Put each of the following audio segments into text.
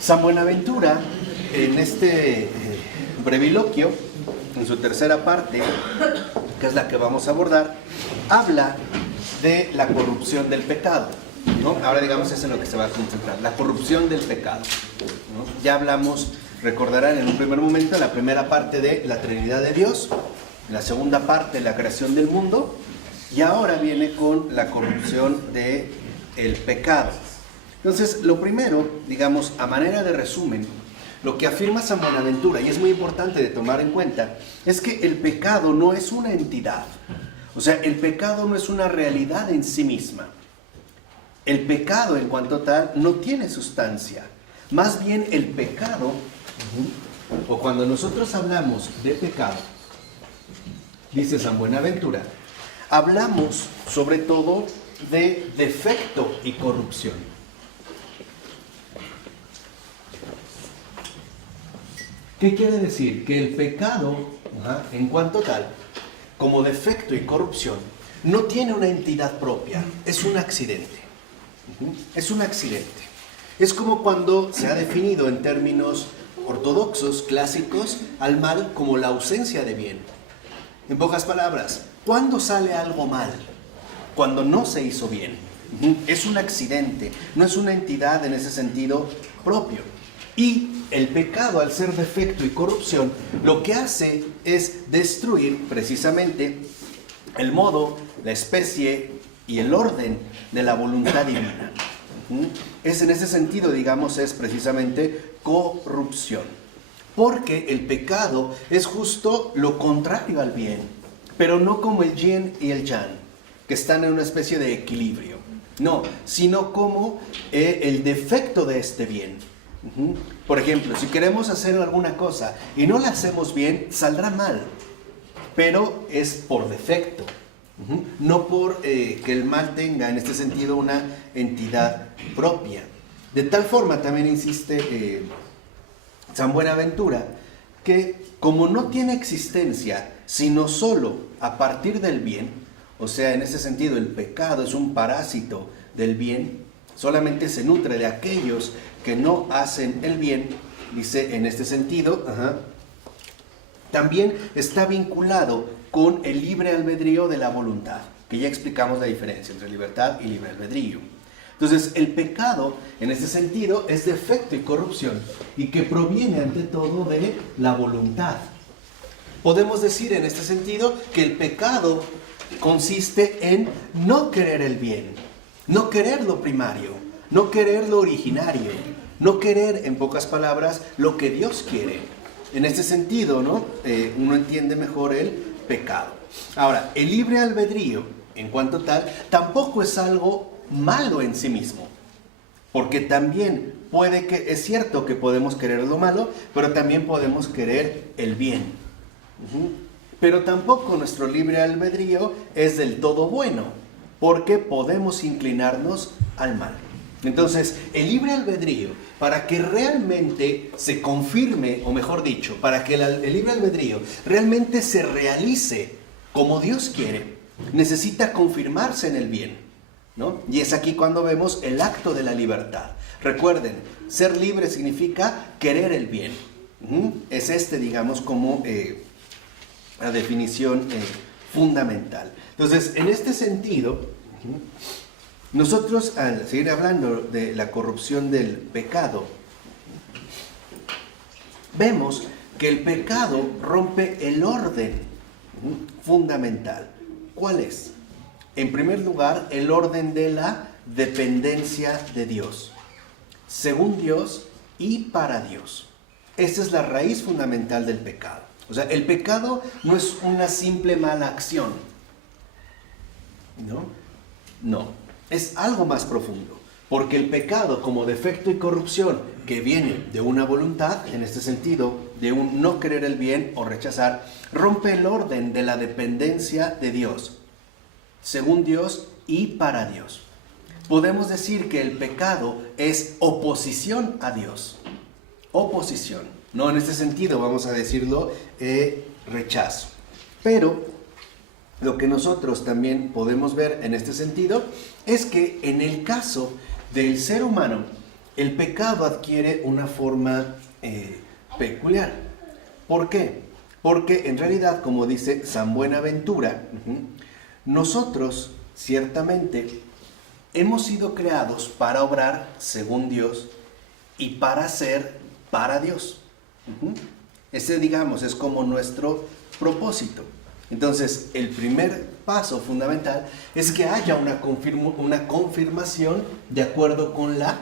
San Buenaventura, en este breviloquio, en su tercera parte, que es la que vamos a abordar, habla de la corrupción del pecado, ¿no? Ahora, digamos, es en lo que se va a concentrar, la corrupción del pecado, ¿no? Ya hablamos, recordarán en un primer momento, la primera parte de la Trinidad de Dios, la segunda parte, la creación del mundo, y ahora viene con la corrupción del pecado. Entonces, lo primero, digamos, a manera de resumen, lo que afirma San Buenaventura, y es muy importante de tomar en cuenta, es que el pecado no es una entidad. O sea, el pecado no es una realidad en sí misma. El pecado, en cuanto tal, no tiene sustancia. Más bien, el pecado, o cuando nosotros hablamos de pecado, dice San Buenaventura, hablamos sobre todo de defecto y corrupción. ¿Qué quiere decir? Que el pecado, en cuanto tal, como defecto y corrupción, no tiene una entidad propia, es un accidente. Es un accidente. Es como cuando se ha definido en términos ortodoxos, clásicos, al mal como la ausencia de bien. En pocas palabras, ¿cuándo sale algo mal? Cuando no se hizo bien. Es un accidente, no es una entidad en ese sentido propio. Y el pecado, al ser defecto y corrupción, lo que hace es destruir precisamente el modo, la especie y el orden de la voluntad divina. Es en ese sentido, digamos, es precisamente corrupción. Porque el pecado es justo lo contrario al bien, pero no como el yin y el yang, que están en una especie de equilibrio. No, sino como el defecto de este bien. Por ejemplo, si queremos hacer alguna cosa y no la hacemos bien, saldrá mal, pero es por defecto, no por que el mal tenga en este sentido una entidad propia. De tal forma también insiste San Buenaventura que como no tiene existencia sino solo a partir del bien, o sea, en ese sentido el pecado es un parásito del bien, solamente se nutre de aquellos que no hacen el bien, dice en este sentido, también está vinculado con el libre albedrío de la voluntad, que ya explicamos la diferencia entre libertad y libre albedrío. Entonces, el pecado, en este sentido, es defecto y corrupción, y que proviene ante todo de la voluntad. Podemos decir en este sentido que el pecado consiste en no querer el bien, no querer lo primario, no querer lo originario, no querer, en pocas palabras, lo que Dios quiere. En este sentido, ¿no? Uno entiende mejor el pecado. Ahora, el libre albedrío, en cuanto tal, tampoco es algo malo en sí mismo, porque también puede que, es cierto que podemos querer lo malo, pero también podemos querer el bien. Pero tampoco nuestro libre albedrío es del todo bueno, porque podemos inclinarnos al mal. Entonces, el libre albedrío, para que realmente se confirme, o mejor dicho, para que el libre albedrío realmente se realice como Dios quiere, necesita confirmarse en el bien, ¿no? Y es aquí cuando vemos el acto de la libertad. Recuerden, ser libre significa querer el bien. Es digamos, como la definición fundamental. Entonces, en este sentido, nosotros, al seguir hablando de la corrupción del pecado, vemos que el pecado rompe el orden fundamental. ¿Cuál es? En primer lugar, el orden de la dependencia de Dios, según Dios y para Dios. Esa es la raíz fundamental del pecado. O sea, el pecado no es una simple mala acción. No, es algo más profundo. Porque el pecado, como defecto y corrupción que viene de una voluntad, en este sentido, de un no querer el bien o rechazar, rompe el orden de la dependencia de Dios, según Dios y para Dios. Podemos decir que el pecado es oposición a Dios. Oposición. No en este sentido, vamos a decirlo, rechazo. Pero lo que nosotros también podemos ver en este sentido es que en el caso del ser humano, el pecado adquiere una forma peculiar. ¿Por qué? Porque en realidad, como dice San Buenaventura, nosotros ciertamente hemos sido creados para obrar según Dios y para ser para Dios. Ese, digamos, es como nuestro propósito. Entonces, el primer paso fundamental es que haya una confirmación de acuerdo con la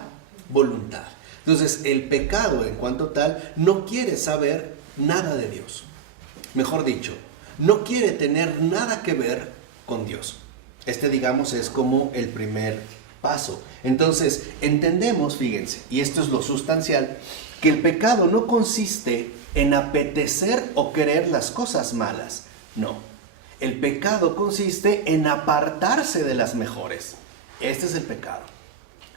voluntad. Entonces, el pecado en cuanto tal no quiere saber nada de Dios. Mejor dicho, no quiere tener nada que ver con Dios. Digamos, es como el primer paso. Entonces, entendemos, fíjense, y esto es lo sustancial, que el pecado no consiste en apetecer o querer las cosas malas. No, el pecado consiste en apartarse de las mejores. Este es el pecado.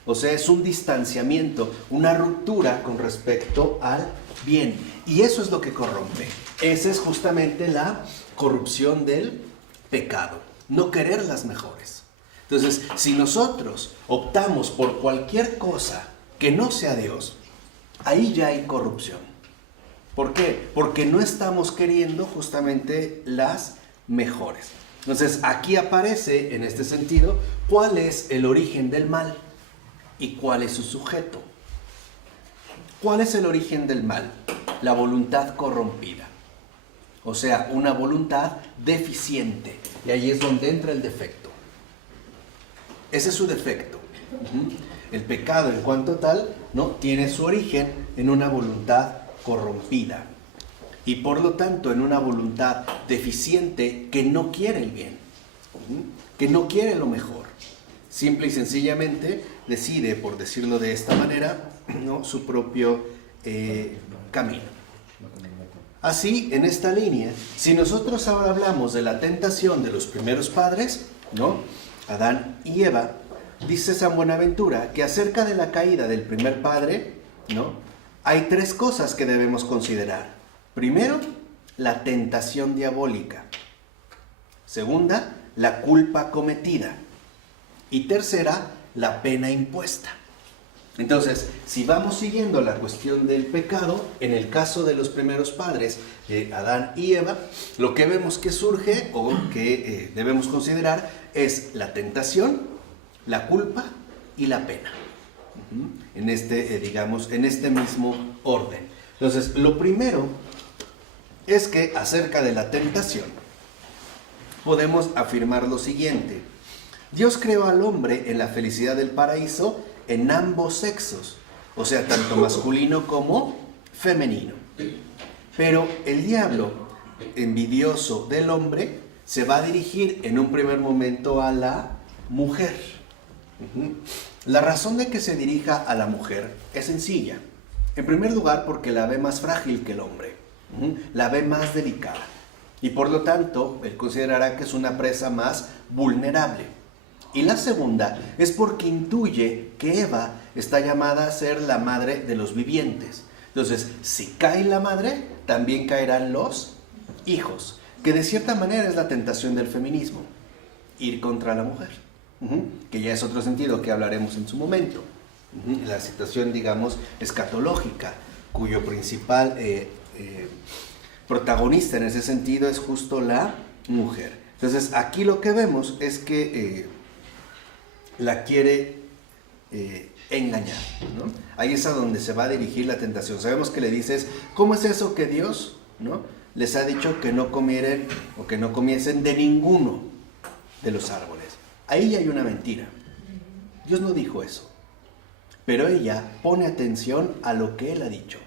O sea, es un distanciamiento, una ruptura con respecto al bien. Y eso es lo que corrompe. Esa es justamente la corrupción del pecado. No querer las mejores. Entonces, si nosotros optamos por cualquier cosa que no sea Dios, ahí ya hay corrupción. ¿Por qué? Porque no estamos queriendo justamente las mejores. Entonces, aquí aparece, en este sentido, cuál es el origen del mal y cuál es su sujeto. ¿Cuál es el origen del mal? La voluntad corrompida. O sea, una voluntad deficiente. Y ahí es donde entra el defecto. Ese es su defecto. El pecado en cuanto tal, ¿no?, tiene su origen en una voluntad corrompida. Y por lo tanto en una voluntad deficiente que no quiere el bien. Que no quiere lo mejor. Simple y sencillamente decide, por decirlo de esta manera, ¿no?, su propio camino. Así, en esta línea, si nosotros ahora hablamos de la tentación de los primeros padres, ¿no?, Adán y Eva, dice San Buenaventura que acerca de la caída del primer padre, ¿no?, hay tres cosas que debemos considerar. Primero, la tentación diabólica. Segunda, la culpa cometida. Y tercera, la pena impuesta. Entonces, si vamos siguiendo la cuestión del pecado, en el caso de los primeros padres, Adán y Eva, lo que vemos que surge o que debemos considerar es la tentación, la culpa y la pena. En digamos, en este mismo orden. Entonces, lo primero es que acerca de la tentación podemos afirmar lo siguiente. Dios creó al hombre en la felicidad del paraíso en ambos sexos, o sea, tanto masculino como femenino. Pero el diablo, envidioso del hombre, se va a dirigir en un primer momento a la mujer. La razón de que se dirija a la mujer es sencilla. En primer lugar, porque la ve más frágil que el hombre, la ve más delicada. Y por lo tanto, él considerará que es una presa más vulnerable. Y la segunda es porque intuye que Eva está llamada a ser la madre de los vivientes. Entonces, si cae la madre, también caerán los hijos, que de cierta manera es la tentación del feminismo, ir contra la mujer, que ya es otro sentido que hablaremos en su momento. La situación, digamos, escatológica, cuyo principal protagonista en ese sentido es justo la mujer. Entonces, aquí lo que vemos es que la quiere engañar, ¿no? Ahí es a donde se va a dirigir la tentación. Sabemos que le dices, ¿cómo es eso que Dios, ¿no?, les ha dicho que no comieran o que no comiesen de ninguno de los árboles? Ahí hay una mentira. Dios no dijo eso. Pero ella pone atención a lo que Él ha dicho.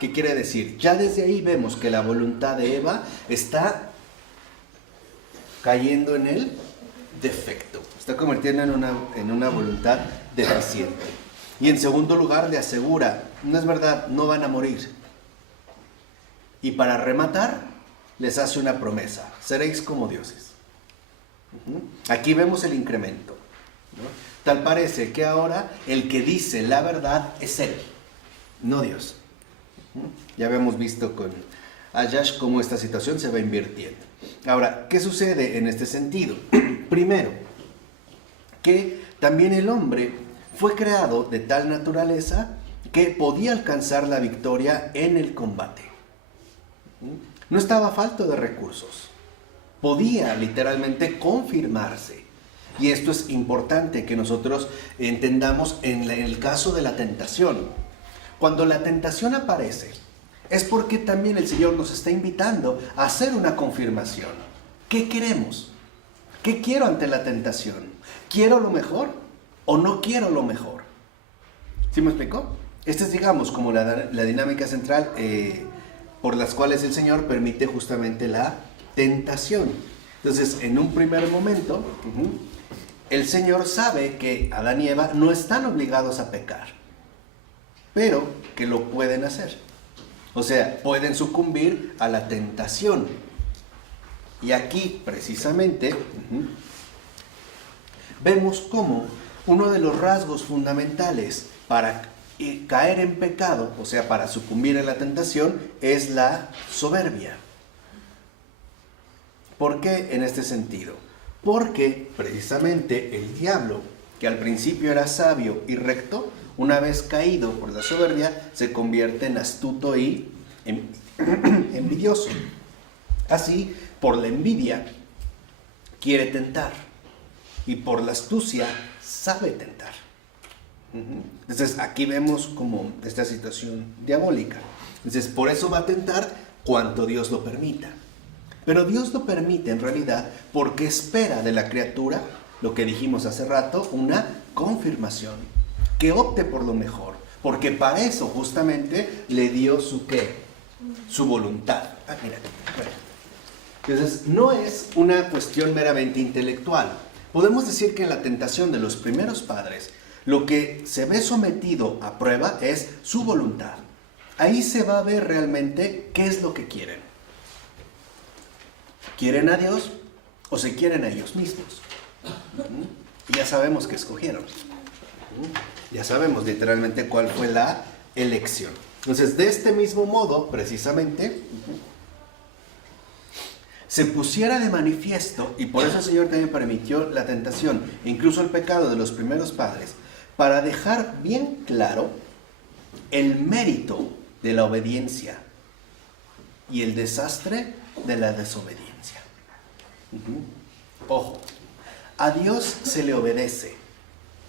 ¿Qué quiere decir? Ya desde ahí vemos que la voluntad de Eva está cayendo en el defecto. Está convirtiendo en una voluntad deficiente. Y en segundo lugar le asegura, no es verdad, no van a morir. Y para rematar, les hace una promesa, seréis como dioses. Aquí vemos el incremento, ¿no? Tal parece que ahora el que dice la verdad es Él, no Dios. Ya habíamos visto con Ayash cómo esta situación se va invirtiendo. Ahora, ¿qué sucede en este sentido? Primero, que también el hombre fue creado de tal naturaleza que podía alcanzar la victoria en el combate. No estaba falto de recursos. Podía literalmente confirmarse. Y esto es importante que nosotros entendamos en el caso de la tentación. Cuando la tentación aparece, es porque también el Señor nos está invitando a hacer una confirmación. ¿Qué queremos? ¿Qué quiero ante la tentación? ¿Quiero lo mejor o no quiero lo mejor? ¿Sí me explicó? Esta es, digamos, como la dinámica central por las cuales el Señor permite justamente la tentación. Entonces, en un primer momento, el Señor sabe que Adán y Eva no están obligados a pecar, pero que lo pueden hacer. O sea, pueden sucumbir a la tentación. Y aquí, precisamente, vemos cómo uno de los rasgos fundamentales para caer en pecado, o sea, para sucumbir a la tentación, es la soberbia. ¿Por qué en este sentido? Porque precisamente el diablo, que al principio era sabio y recto, una vez caído por la soberbia, se convierte en astuto y envidioso. Así, por la envidia, quiere tentar. Y por la astucia, sabe tentar. Entonces, aquí vemos como esta situación diabólica. Entonces, por eso va a tentar cuanto Dios lo permita. Pero Dios lo permite en realidad porque espera de la criatura, lo que dijimos hace rato, una confirmación. Que opte por lo mejor. Porque para eso justamente le dio su ¿qué? Su voluntad. Mira. Entonces, no es una cuestión meramente intelectual. Podemos decir que en la tentación de los primeros padres, lo que se ve sometido a prueba es su voluntad. Ahí se va a ver realmente qué es lo que quieren. ¿Quieren a Dios o se quieren a ellos mismos? Y ya sabemos qué escogieron. Ya sabemos literalmente cuál fue la elección. Entonces, de este mismo modo, precisamente, se pusiera de manifiesto, y por eso el Señor también permitió la tentación, incluso el pecado de los primeros padres, para dejar bien claro el mérito de la obediencia y el desastre de la desobediencia. Ojo, a Dios se le obedece,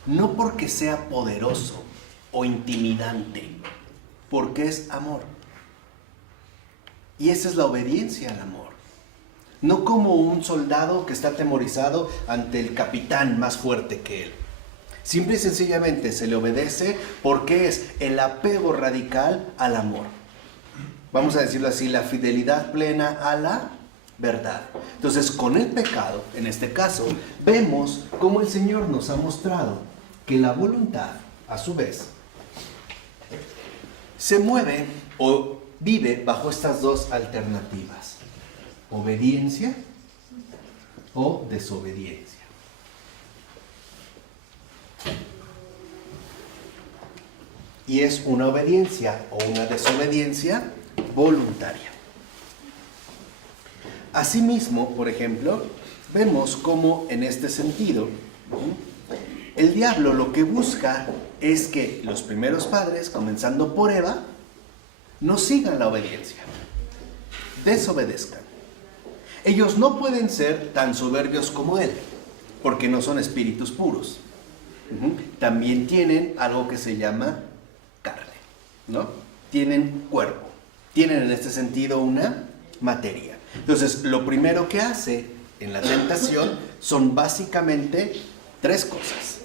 no porque sea poderoso o intimidante, porque es amor. Y esa es la obediencia al amor. No como un soldado que está atemorizado ante el capitán más fuerte que él. Simple y sencillamente se le obedece porque es el apego radical al amor. Vamos a decirlo así, la fidelidad plena a la verdad. Entonces, con el pecado, en este caso, vemos cómo el Señor nos ha mostrado que la voluntad, a su vez, se mueve o vive bajo estas dos alternativas: obediencia o desobediencia. Y es una obediencia o una desobediencia voluntaria. Asimismo, por ejemplo, vemos cómo en este sentido el diablo lo que busca es que los primeros padres, comenzando por Eva, no sigan la obediencia, desobedezcan. Ellos no pueden ser tan soberbios como él, porque no son espíritus puros. También tienen algo que se llama carne, ¿no? Tienen cuerpo, tienen en este sentido una materia. Entonces, lo primero que hace en la tentación son básicamente tres cosas.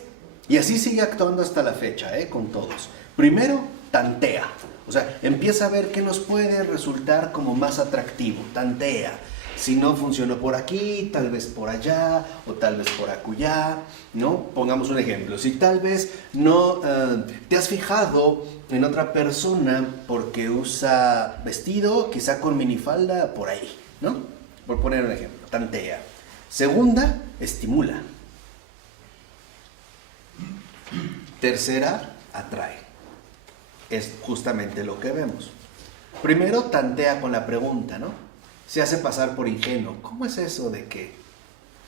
Y así sigue actuando hasta la fecha, con todos. Primero, tantea. O sea, empieza a ver qué nos puede resultar como más atractivo. Tantea. Si no funcionó por aquí, tal vez por allá, o tal vez por acullá, ¿no? Pongamos un ejemplo. Si tal vez no te has fijado en otra persona porque usa vestido, quizá con minifalda, por ahí, ¿no? Por poner un ejemplo, tantea. Segunda, estimula. Tercera, atrae. Es justamente lo que vemos. Primero, tantea con la pregunta, ¿no? Se hace pasar por ingenuo. ¿Cómo es eso de qué?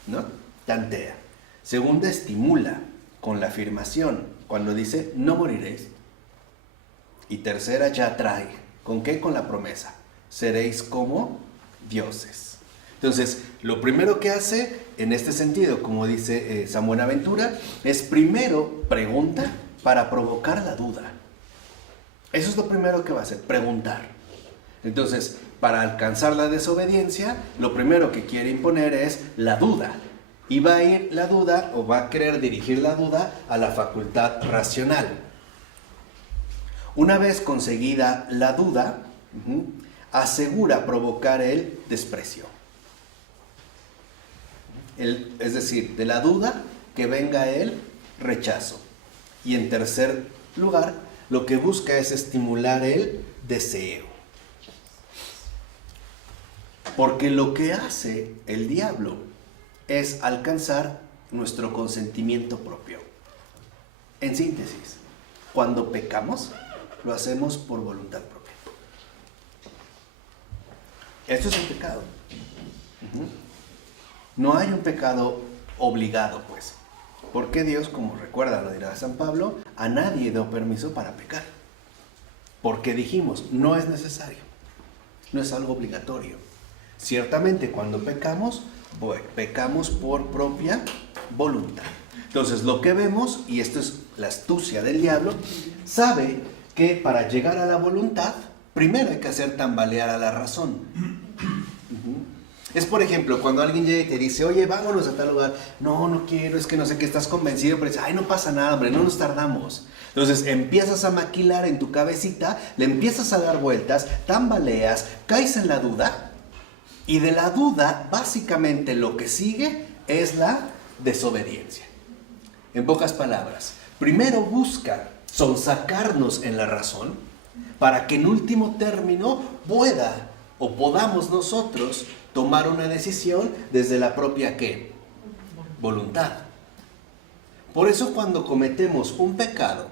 ¿No? Tantea. Segunda, estimula con la afirmación. cuando dice, no moriréis. Y tercera ya trae, ¿con qué? Con la promesa, seréis como dioses. Entonces, lo primero que hace, en este sentido, como dice San Buenaventura, es primero pregunta para provocar la duda. Eso es lo primero que va a hacer, preguntar. Entonces, para alcanzar la desobediencia, lo primero que quiere imponer es la duda. Y va a ir la duda, o va a querer dirigir la duda a la facultad racional. Una vez conseguida la duda, asegura provocar el desprecio. Es decir, de la duda que venga el rechazo. Y en tercer lugar, lo que busca es estimular el deseo. Porque lo que hace el diablo es alcanzar nuestro consentimiento propio. En síntesis, cuando pecamos, lo hacemos por voluntad propia. Esto es el pecado. No hay un pecado obligado, pues. Porque Dios, como recuerda, lo dirá San Pablo, a nadie dio permiso para pecar. Porque dijimos, no es necesario. No es algo obligatorio. Ciertamente, cuando pecamos, pecamos por propia voluntad. Entonces, lo que vemos, y esto es la astucia del diablo, sabe que para llegar a la voluntad, primero hay que hacer tambalear a la razón. Es, por ejemplo, cuando alguien llega y te dice, oye, vámonos a tal lugar. No, no quiero, es que no sé qué, estás convencido, pero dices, ay, no pasa nada, hombre, no nos tardamos. Entonces empiezas a maquilar en tu cabecita, le empiezas a dar vueltas, tambaleas, caes en la duda, y de la duda, básicamente lo que sigue es la desobediencia. En pocas palabras, primero busca sonsacarnos en la razón, para que en último término pueda o podamos nosotros tomar una decisión desde la propia ¿qué? Voluntad. Por eso cuando cometemos un pecado,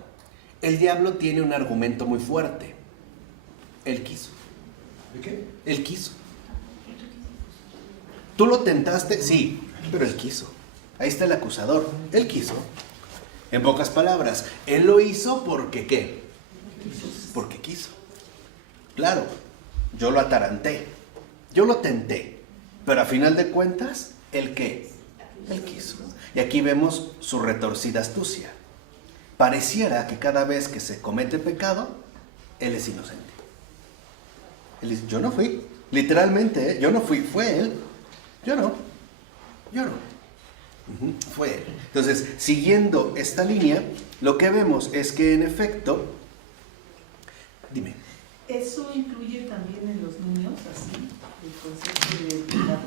el diablo tiene un argumento muy fuerte. Él quiso. ¿De qué? Él quiso. ¿Tú lo tentaste? Sí, pero él quiso. Ahí está el acusador. Él quiso. En pocas palabras, él lo hizo porque ¿qué? Porque quiso. Claro, yo lo ataranté. Yo lo tenté, pero a final de cuentas, ¿el qué? Él quiso. Y aquí vemos su retorcida astucia. Pareciera que cada vez que se comete pecado, él es inocente. Él dice, yo no fui. Literalmente, yo no fui, fue él. Yo no. Fue él. Entonces, siguiendo esta línea, lo que vemos es que en efecto, dime. ¿Eso incluye también en los niños, así, el concepto de piedad?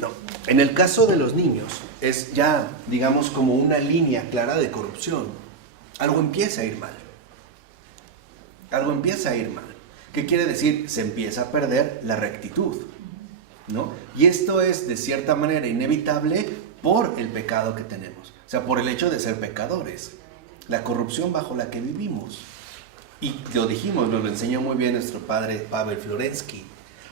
No. En el caso de los niños, es ya, digamos, como una línea clara de corrupción. Algo empieza a ir mal. Algo empieza a ir mal. ¿Qué quiere decir? Se empieza a perder la rectitud, ¿no? Y esto es, de cierta manera, inevitable por el pecado que tenemos. O sea, por el hecho de ser pecadores. La corrupción bajo la que vivimos. Y lo dijimos, nos lo enseñó muy bien nuestro padre Pavel Florensky.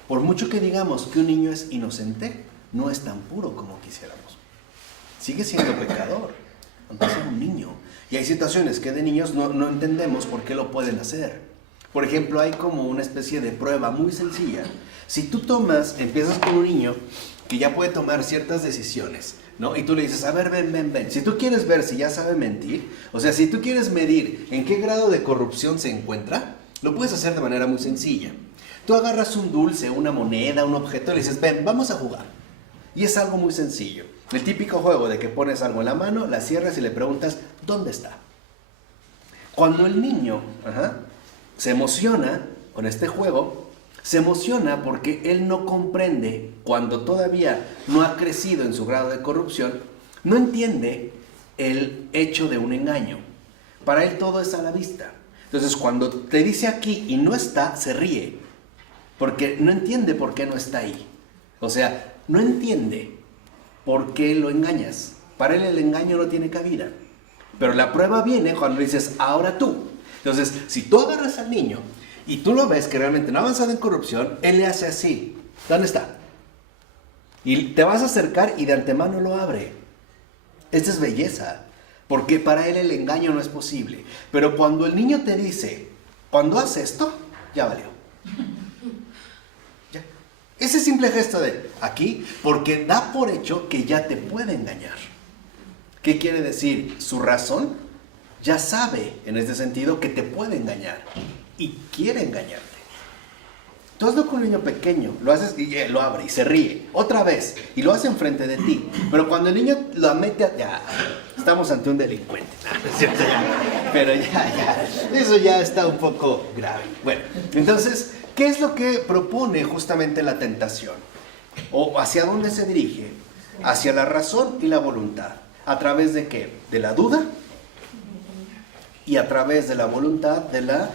Por mucho que digamos que un niño es inocente, no es tan puro como quisiéramos. Sigue siendo pecador, aunque sea un niño. Y hay situaciones que de niños no entendemos por qué lo pueden hacer. Por ejemplo, hay como una especie de prueba muy sencilla. Si tú empiezas con un niño que ya puede tomar ciertas decisiones, ¿no? Y tú le dices, a ver, ven. Si tú quieres ver si ya sabe mentir, o sea, si tú quieres medir en qué grado de corrupción se encuentra, lo puedes hacer de manera muy sencilla. Tú agarras un dulce, una moneda, un objeto, y le dices, ven, vamos a jugar. Y es algo muy sencillo. El típico juego de que pones algo en la mano, la cierras y le preguntas, ¿dónde está? Cuando el niño se emociona con este juego, se emociona porque él no comprende, cuando todavía no ha crecido en su grado de corrupción, no entiende el hecho de un engaño. Para él todo es a la vista. Entonces cuando te dice aquí y no está, se ríe, porque no entiende por qué no está ahí. O sea, no entiende por qué lo engañas. Para él el engaño no tiene cabida. Pero la prueba viene cuando le dices, ahora tú. Entonces, si tú agarras al niño y tú lo ves que realmente no ha avanzado en corrupción, él le hace así. ¿Dónde está? Y te vas a acercar y de antemano lo abre. Esta es belleza, porque para él el engaño no es posible. Pero cuando el niño te dice, cuando haces esto, ya valió. Ya. Ese simple gesto de aquí, porque da por hecho que ya te puede engañar. ¿Qué quiere decir? Su razón ya sabe, en este sentido, que te puede engañar y quiere engañarte. Tú hazlo con un niño pequeño, lo haces y lo abre y se ríe, otra vez, y lo hace enfrente de ti. Pero cuando el niño lo mete a... Ya, estamos ante un delincuente, ¿no? ¿Es cierto? Ya, pero eso ya está un poco grave. Bueno, entonces, ¿qué es lo que propone justamente la tentación? ¿O hacia dónde se dirige? Hacia la razón y la voluntad. ¿A través de qué? De la duda y a través de la voluntad de la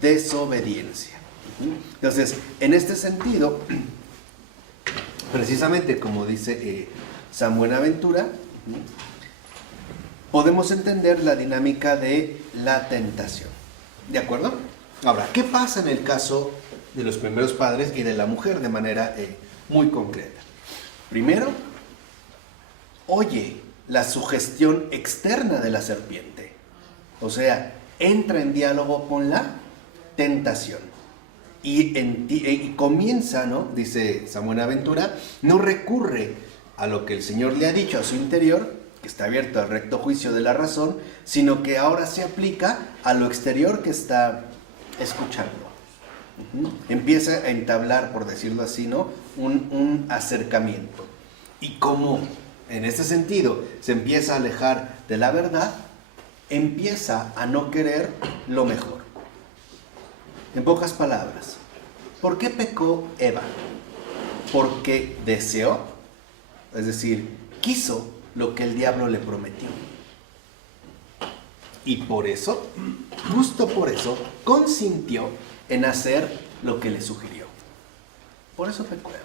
desobediencia. Entonces, en este sentido, precisamente como dice San Buenaventura, podemos entender la dinámica de la tentación. ¿De acuerdo? Ahora, ¿qué pasa en el caso de los primeros padres y de la mujer de manera muy concreta? Primero, oye la sugestión externa de la serpiente. O sea, entra en diálogo con la tentación. Y comienza, ¿no? Dice San Buenaventura, no recurre a lo que el Señor le ha dicho a su interior, que está abierto al recto juicio de la razón, sino que ahora se aplica a lo exterior que está escuchando. Empieza a entablar, por decirlo así, ¿no? Un acercamiento. Y como en este sentido se empieza a alejar de la verdad, empieza a no querer lo mejor. En pocas palabras, ¿por qué pecó Eva? Porque deseó, es decir, quiso lo que el diablo le prometió. Y por eso, justo por eso, consintió en hacer lo que le sugirió. Por eso pecó Eva.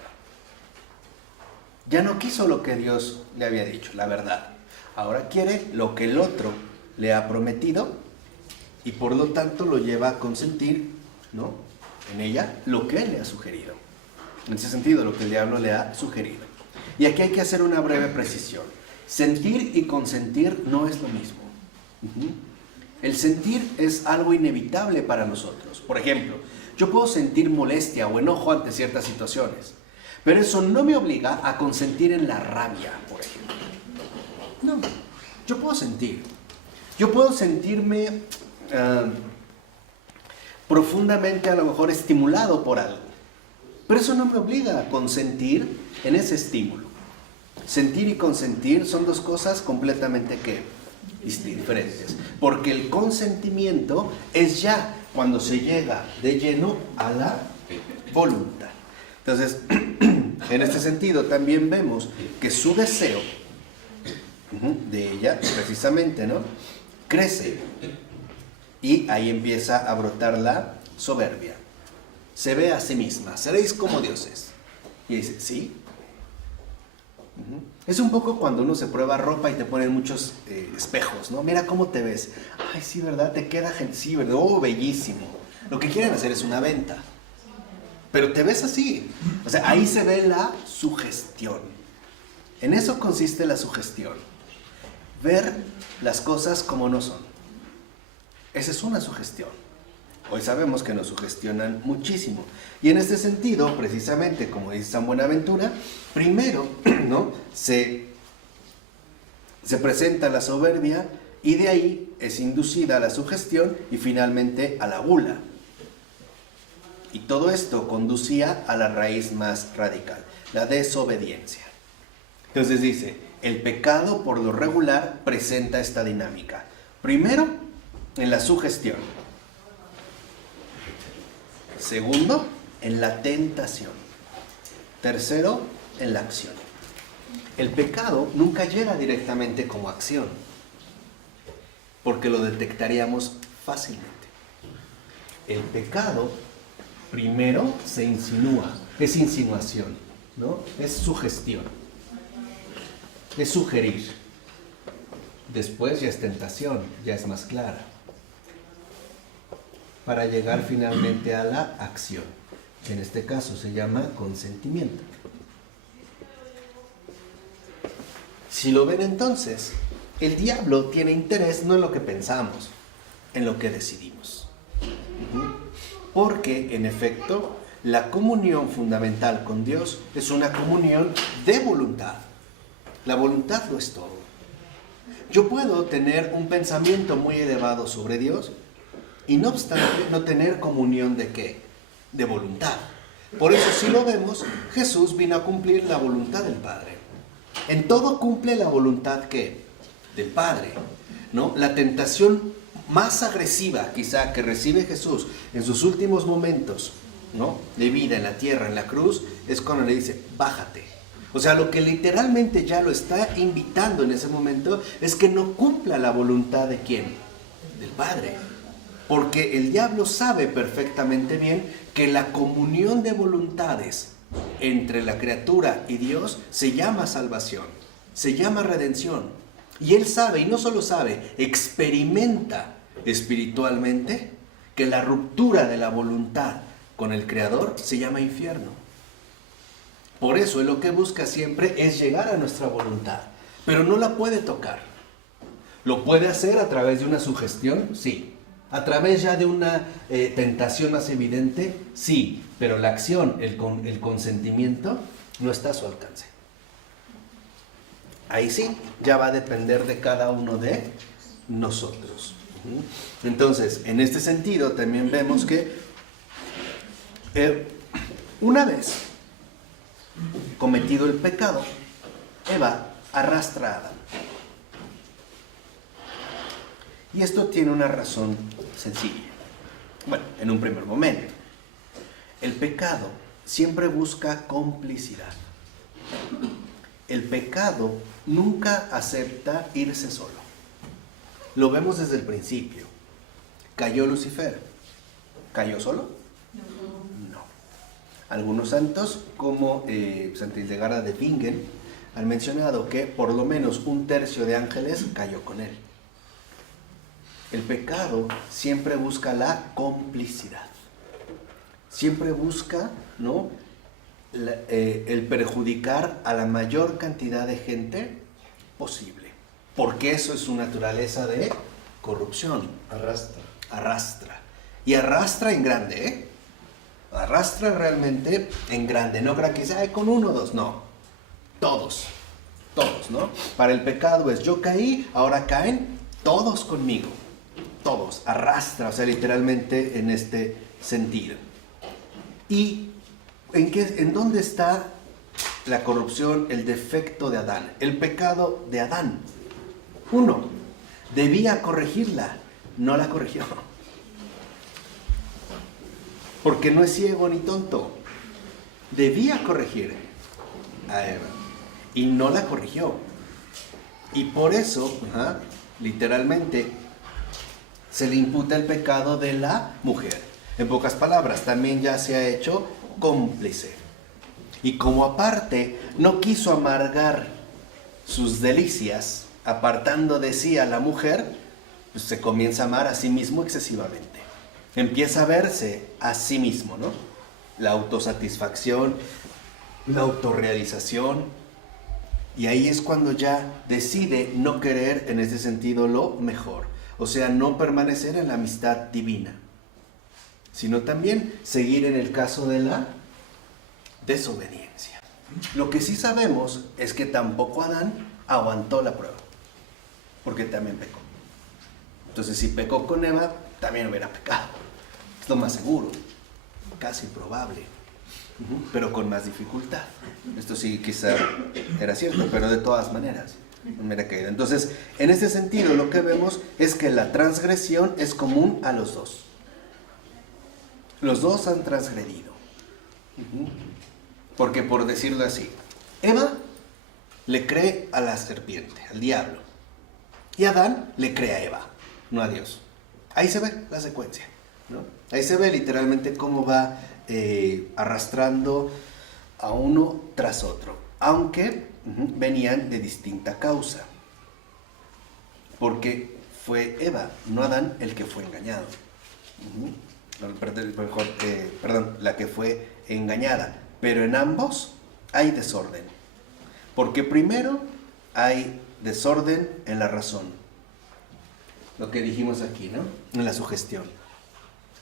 Ya no quiso lo que Dios le había dicho, la verdad. Ahora quiere lo que el otro le ha prometido y por lo tanto lo lleva a consentir, ¿no? En ella lo que él le ha sugerido. En ese sentido, lo que el diablo le ha sugerido. Y aquí hay que hacer una breve precisión. Sentir y consentir no es lo mismo. El sentir es algo inevitable para nosotros. Por ejemplo, yo puedo sentir molestia o enojo ante ciertas situaciones, pero eso no me obliga a consentir en la rabia, por ejemplo. No, yo puedo sentir. Yo puedo sentirme profundamente a lo mejor estimulado por algo, pero eso no me obliga a consentir en ese estímulo. Sentir y consentir son dos cosas completamente diferentes, porque el consentimiento es ya cuando se llega de lleno a la voluntad. Entonces, en este sentido también vemos que su deseo de ella, precisamente, ¿no?, crece. Y ahí empieza a brotar la soberbia. Se ve a sí misma. Seréis como dioses. Y dice, ¿sí? Es un poco cuando uno se prueba ropa y te ponen muchos espejos, ¿no? Mira cómo te ves. Ay, sí, ¿verdad? Te queda gente, sí, ¿verdad? Oh, bellísimo. Lo que quieren hacer es una venta. Pero te ves así. O sea, ahí se ve la sugestión. En eso consiste la sugestión. Ver las cosas como no son. Esa es una sugestión. Hoy sabemos que nos sugestionan muchísimo. Y en este sentido, precisamente, como dice San Buenaventura, primero, ¿no?, se presenta la soberbia y de ahí es inducida a la sugestión y finalmente a la gula. Y todo esto conducía a la raíz más radical, la desobediencia. Entonces dice, el pecado por lo regular presenta esta dinámica. Primero, en la sugestión. Segundo, en la tentación. Tercero, en la acción. El pecado nunca llega directamente como acción, porque lo detectaríamos fácilmente. El pecado primero se insinúa, es insinuación, ¿no? Es sugestión, es sugerir. Después ya es tentación, ya es más clara, para llegar finalmente a la acción, que en este caso se llama consentimiento. Si lo ven entonces, el diablo tiene interés no en lo que pensamos, en lo que decidimos. Porque, en efecto, la comunión fundamental con Dios es una comunión de voluntad. La voluntad lo es todo. Yo puedo tener un pensamiento muy elevado sobre Dios y no obstante no tener comunión ¿de qué? De voluntad. Por eso si lo vemos, Jesús vino a cumplir la voluntad del Padre. En todo cumple la voluntad ¿qué? Del Padre, ¿no? La tentación más agresiva quizá que recibe Jesús en sus últimos momentos, ¿no? De vida en la tierra, en la cruz, es cuando le dice, bájate. O sea, lo que literalmente ya lo está invitando en ese momento es que no cumpla la voluntad ¿de quién? Del Padre. Porque el diablo sabe perfectamente bien que la comunión de voluntades entre la criatura y Dios se llama salvación, se llama redención. Y él sabe, y no solo sabe, experimenta espiritualmente que la ruptura de la voluntad con el Creador se llama infierno. Por eso él lo que busca siempre es llegar a nuestra voluntad, pero no la puede tocar. ¿Lo puede hacer a través de una sugestión? Sí. ¿A través ya de una tentación más evidente? Sí, pero la acción, el consentimiento, no está a su alcance. Ahí sí, ya va a depender de cada uno de nosotros. Entonces, en este sentido, también vemos que una vez cometido el pecado, Eva arrastra a Adán. Y esto tiene una razón sencilla. Bueno, en un primer momento, el pecado siempre busca complicidad. El pecado nunca acepta irse solo. Lo vemos desde el principio. ¿Cayó Lucifer? ¿Cayó solo? No. Algunos santos, como Santa Hildegarda de Bingen, han mencionado que por lo menos 1/3 de ángeles cayó con él. El pecado siempre busca la complicidad. Siempre busca, ¿no?, el perjudicar a la mayor cantidad de gente posible. Porque eso es su naturaleza de corrupción. Arrastra. Y arrastra en grande, ¿eh? Arrastra realmente en grande. No crean que sea con 1 o 2, no. Todos, ¿no? Para el pecado es yo caí, ahora caen todos conmigo. Todos, arrastra, o sea, literalmente en este sentido. ¿Y en dónde está la corrupción, el defecto de Adán? El pecado de Adán. 1, debía corregirla, no la corrigió. Porque no es ciego ni tonto. Debía corregir a Eva y no la corrigió. Y por eso, literalmente, se le imputa el pecado de la mujer. En pocas palabras, también ya se ha hecho cómplice. Y como aparte no quiso amargar sus delicias, apartando de sí a la mujer, pues se comienza a amar a sí mismo excesivamente. Empieza a verse a sí mismo, ¿no? La autosatisfacción, la autorrealización. Y ahí es cuando ya decide no querer en ese sentido lo mejor. O sea, no permanecer en la amistad divina, sino también seguir en el caso de la desobediencia. Lo que sí sabemos es que tampoco Adán aguantó la prueba, porque también pecó. Entonces, si pecó con Eva, también hubiera pecado. Es lo más seguro, casi probable, pero con más dificultad. Esto sí quizá era cierto, pero de todas maneras me hubiera caído. Entonces, en este sentido, lo que vemos es que la transgresión es común a los dos. Los dos han transgredido. Porque, por decirlo así, Eva le cree a la serpiente, al diablo. Y Adán le cree a Eva, no a Dios. Ahí se ve la secuencia, ¿no? Ahí se ve literalmente cómo va arrastrando a uno tras otro. Aunque venían de distinta causa. Porque fue Eva, no Adán, el que fue engañado. La que fue engañada. Pero en ambos hay desorden. Porque primero hay desorden en la razón. Lo que dijimos aquí, ¿no? En la sugestión.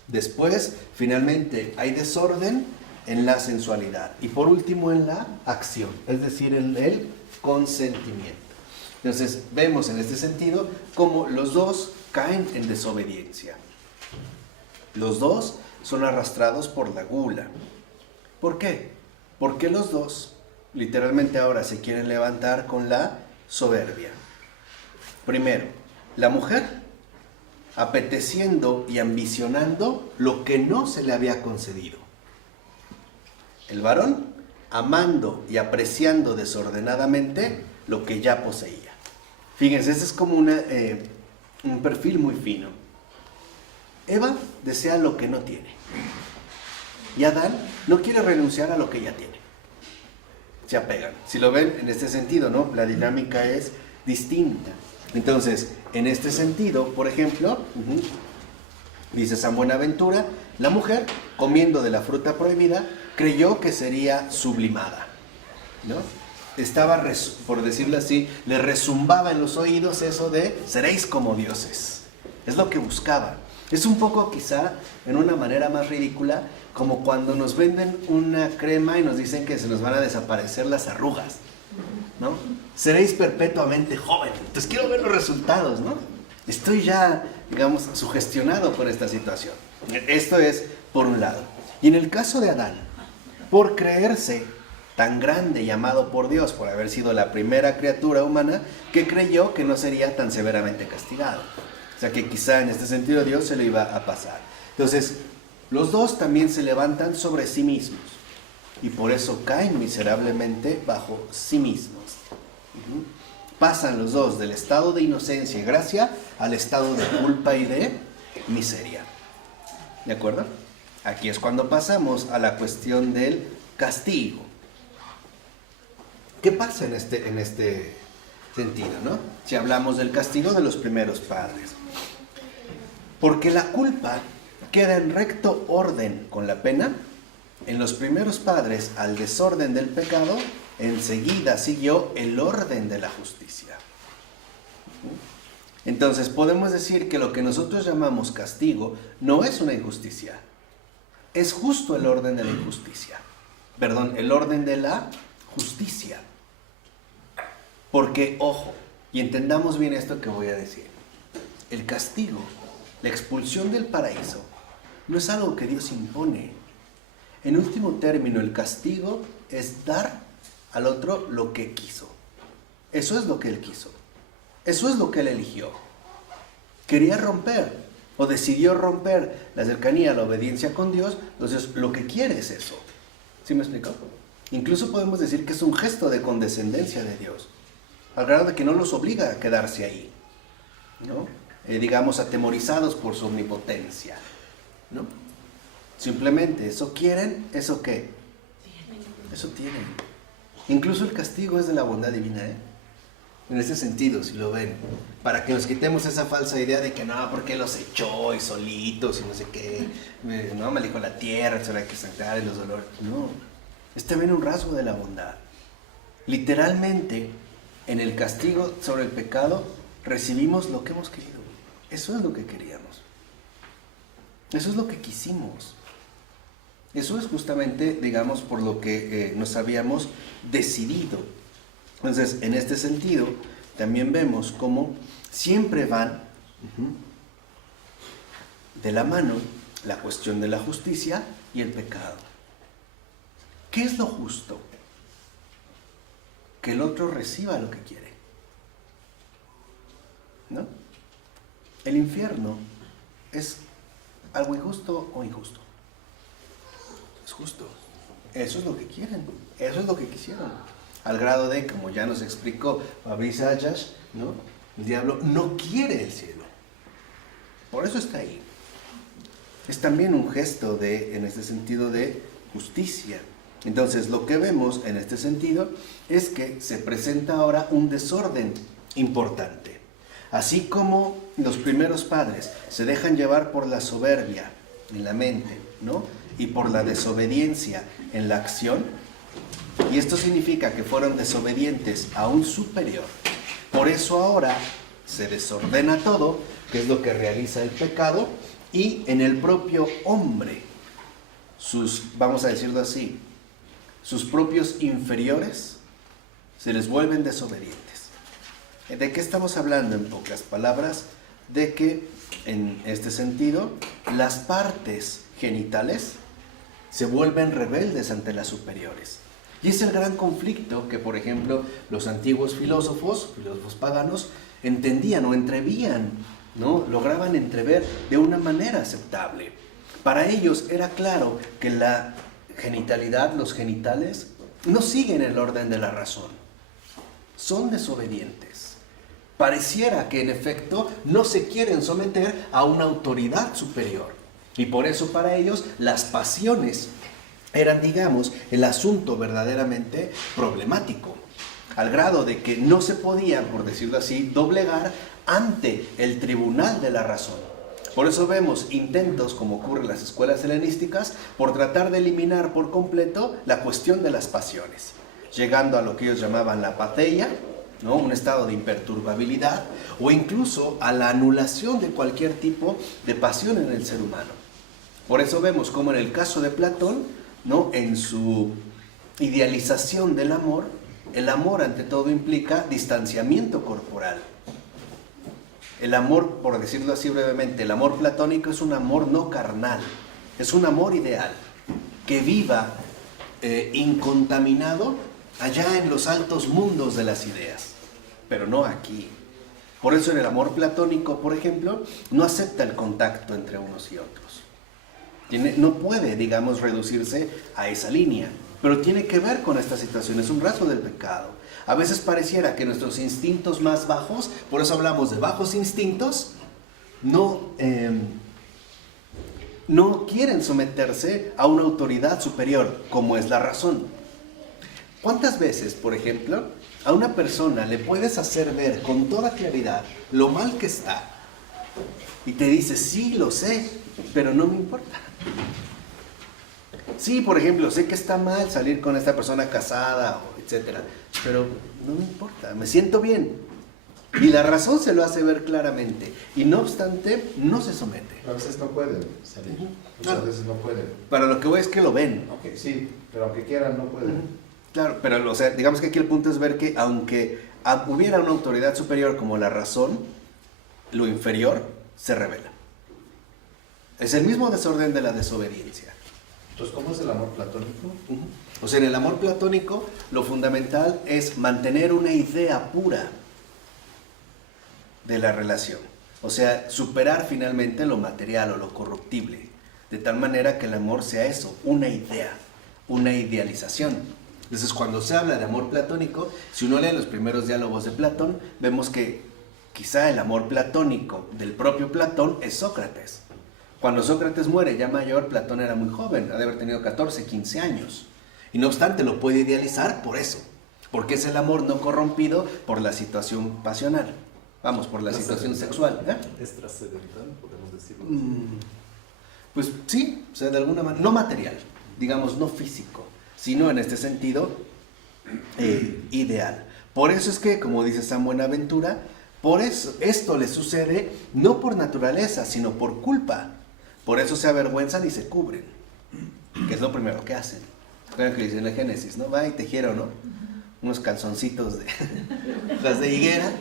Después, finalmente, hay desorden en la sensualidad. Y por último, en la acción, es decir, en el consentimiento. Entonces, vemos en este sentido cómo los dos caen en desobediencia. Los dos son arrastrados por la gula. ¿Por qué? Porque los dos, literalmente ahora, se quieren levantar con la soberbia. Primero, la mujer, apeteciendo y ambicionando lo que no se le había concedido. El varón, amando y apreciando desordenadamente lo que ya poseía. Fíjense, este es como un perfil muy fino. Eva desea lo que no tiene. Y Adán no quiere renunciar a lo que ya tiene. Se apegan. Si lo ven en este sentido, ¿no? La dinámica es distinta. Entonces, en este sentido, por ejemplo, dice San Buenaventura, la mujer, comiendo de la fruta prohibida, creyó que sería sublimada, ¿no? Estaba, por decirlo así, le rezumbaba en los oídos eso de seréis como dioses. Es lo que buscaba. Es un poco quizá, en una manera más ridícula, como cuando nos venden una crema y nos dicen que se nos van a desaparecer las arrugas, ¿no? Seréis perpetuamente joven. Entonces quiero ver los resultados, ¿no? Estoy ya, digamos, sugestionado por esta situación. Esto es por un lado. Y en el caso de Adán, por creerse tan grande y amado por Dios, por haber sido la primera criatura humana, que creyó que no sería tan severamente castigado. O sea que quizá en este sentido Dios se le iba a pasar. Entonces, los dos también se levantan sobre sí mismos y por eso caen miserablemente bajo sí mismos. Pasan los dos del estado de inocencia y gracia al estado de culpa y de miseria. ¿De acuerdo? Aquí es cuando pasamos a la cuestión del castigo. ¿Qué pasa en este sentido, no? Si hablamos del castigo de los primeros padres. Porque la culpa queda en recto orden con la pena. En los primeros padres, al desorden del pecado, enseguida siguió el orden de la justicia. Entonces podemos decir que lo que nosotros llamamos castigo no es una injusticia. Es justo el orden de la injusticia. Perdón, el orden de la justicia. Porque, ojo, y entendamos bien esto que voy a decir. El castigo, la expulsión del paraíso, no es algo que Dios impone. En último término, el castigo es dar al otro lo que quiso. Eso es lo que él quiso. Eso es lo que él eligió. Quería romper o decidió romper la cercanía, la obediencia con Dios, entonces lo que quiere es eso. ¿Sí me explico? Incluso podemos decir que es un gesto de condescendencia de Dios, al grado de que no los obliga a quedarse ahí, ¿no? Digamos, atemorizados por su omnipotencia, ¿no? Simplemente, ¿eso quieren? ¿Eso qué? Eso tienen. Incluso el castigo es de la bondad divina, ¿eh? En ese sentido, si lo ven, para que nos quitemos esa falsa idea de que no, porque los echó y solitos y no sé qué, no, me dijo la tierra, se la hay que sacar y los dolores. No, es también un rasgo de la bondad. Literalmente, en el castigo sobre el pecado, recibimos lo que hemos querido. Eso es lo que queríamos. Eso es lo que quisimos. Eso es justamente, digamos, por lo que nos habíamos decidido. Entonces, en este sentido, también vemos cómo siempre van de la mano la cuestión de la justicia y el pecado. ¿Qué es lo justo? Que el otro reciba lo que quiere, ¿no? El infierno es algo injusto o injusto. Es justo. Eso es lo que quieren. Eso es lo que quisieron. Al grado de, como ya nos explicó Fabrice Ayash, ¿no? El diablo no quiere el cielo. Por eso está ahí. Es también un gesto en este sentido de justicia. Entonces, lo que vemos en este sentido es que se presenta ahora un desorden importante. Así como los primeros padres se dejan llevar por la soberbia en la mente, ¿no? Y por la desobediencia en la acción, y esto significa que fueron desobedientes a un superior. Por eso ahora se desordena todo, que es lo que realiza el pecado, y en el propio hombre, vamos a decirlo así, sus propios inferiores se les vuelven desobedientes. ¿De qué estamos hablando en pocas palabras? De que, en este sentido, las partes genitales se vuelven rebeldes ante las superiores. Y es el gran conflicto que, por ejemplo, los antiguos filósofos paganos, entendían o entrevían, ¿no? Lograban entrever de una manera aceptable. Para ellos era claro que la genitalidad, los genitales, no siguen el orden de la razón. Son desobedientes. Pareciera que en efecto no se quieren someter a una autoridad superior. Y por eso para ellos las pasiones eran, digamos, el asunto verdaderamente problemático. Al grado de que no se podían, por decirlo así, doblegar ante el tribunal de la razón. Por eso vemos intentos, como ocurre en las escuelas helenísticas, por tratar de eliminar por completo la cuestión de las pasiones, llegando a lo que ellos llamaban la apatheia, ¿no? Un estado de imperturbabilidad, o incluso a la anulación de cualquier tipo de pasión en el ser humano. Por eso vemos como en el caso de Platón, ¿no? En su idealización del amor, el amor ante todo implica distanciamiento corporal. El amor, por decirlo así brevemente, el amor platónico es un amor no carnal, es un amor ideal, que viva incontaminado allá en los altos mundos de las ideas, pero no aquí. Por eso en el amor platónico, por ejemplo, no acepta el contacto entre unos y otros. No puede, digamos, reducirse a esa línea, pero tiene que ver con esta situación, es un rasgo del pecado. A veces pareciera que nuestros instintos más bajos, por eso hablamos de bajos instintos, no quieren someterse a una autoridad superior, como es la razón. ¿Cuántas veces, por ejemplo, a una persona le puedes hacer ver con toda claridad lo mal que está? Y te dice, sí, lo sé, pero no me importa. Sí, por ejemplo, sé que está mal salir con esta persona casada, etcétera, pero no me importa, me siento bien. Y la razón se lo hace ver claramente. Y no obstante, no se somete. A veces no pueden salir. Muchas veces no pueden. Para lo que voy es que lo ven. Ok, sí, pero aunque quieran, no pueden. Claro, pero o sea, digamos que aquí el punto es ver que aunque hubiera una autoridad superior como la razón, lo inferior se revela. Es el mismo desorden de la desobediencia. Entonces, ¿cómo es el amor platónico? O sea, en el amor platónico lo fundamental es mantener una idea pura de la relación. O sea, superar finalmente lo material o lo corruptible, de tal manera que el amor sea eso, una idea, una idealización. Entonces, cuando se habla de amor platónico, si uno lee los primeros diálogos de Platón, vemos que quizá el amor platónico del propio Platón es Sócrates. Cuando Sócrates muere ya mayor, Platón era muy joven, ha de haber tenido 14, 15 años. Y no obstante, lo puede idealizar por eso, porque es el amor no corrompido por la situación pasional. Vamos, por la situación sexual. ¿Es trascendental, podemos decirlo? Pues sí, o sea, de alguna manera, no material, digamos, no físico, sino en este sentido ideal. Por eso es que, como dice San Buenaventura, por eso esto le sucede no por naturaleza, sino por culpa. Por eso se avergüenzan y se cubren, que es lo primero que hacen. Recuerden que dice en el Génesis, ¿no? Va y tejieron, ¿no? Unos calzoncitos de las de higuera,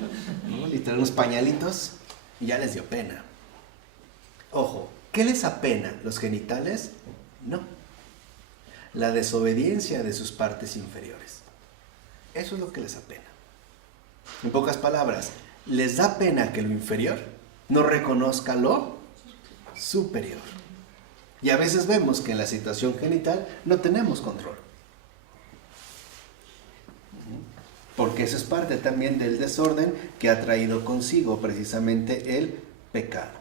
¿no? Literal, unos pañalitos, y ya les dio pena. Ojo, ¿qué les apena? ¿Los genitales? No. La desobediencia de sus partes inferiores. Eso es lo que les apena. En pocas palabras, les da pena que lo inferior no reconozca lo superior. Y a veces vemos que en la situación genital no tenemos control. Porque eso es parte también del desorden que ha traído consigo precisamente el pecado.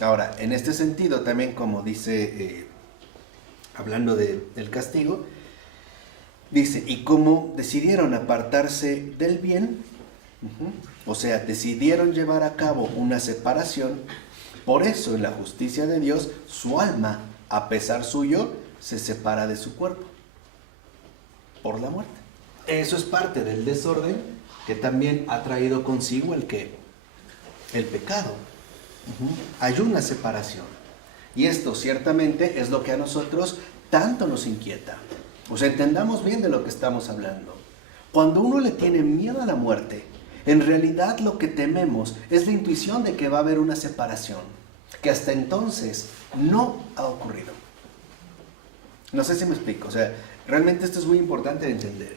Ahora, en este sentido también, como dice, hablando del castigo, dice, y como decidieron apartarse del bien, o sea, decidieron llevar a cabo una separación, por eso en la justicia de Dios, su alma, a pesar suyo, se separa de su cuerpo, por la muerte. Eso es parte del desorden que también ha traído consigo el qué? El pecado. Hay una separación. Y esto ciertamente es lo que a nosotros tanto nos inquieta. O sea, entendamos bien de lo que estamos hablando. Cuando uno le tiene miedo a la muerte, en realidad lo que tememos es la intuición de que va a haber una separación, que hasta entonces no ha ocurrido. No sé si me explico. O sea, realmente esto es muy importante de entender.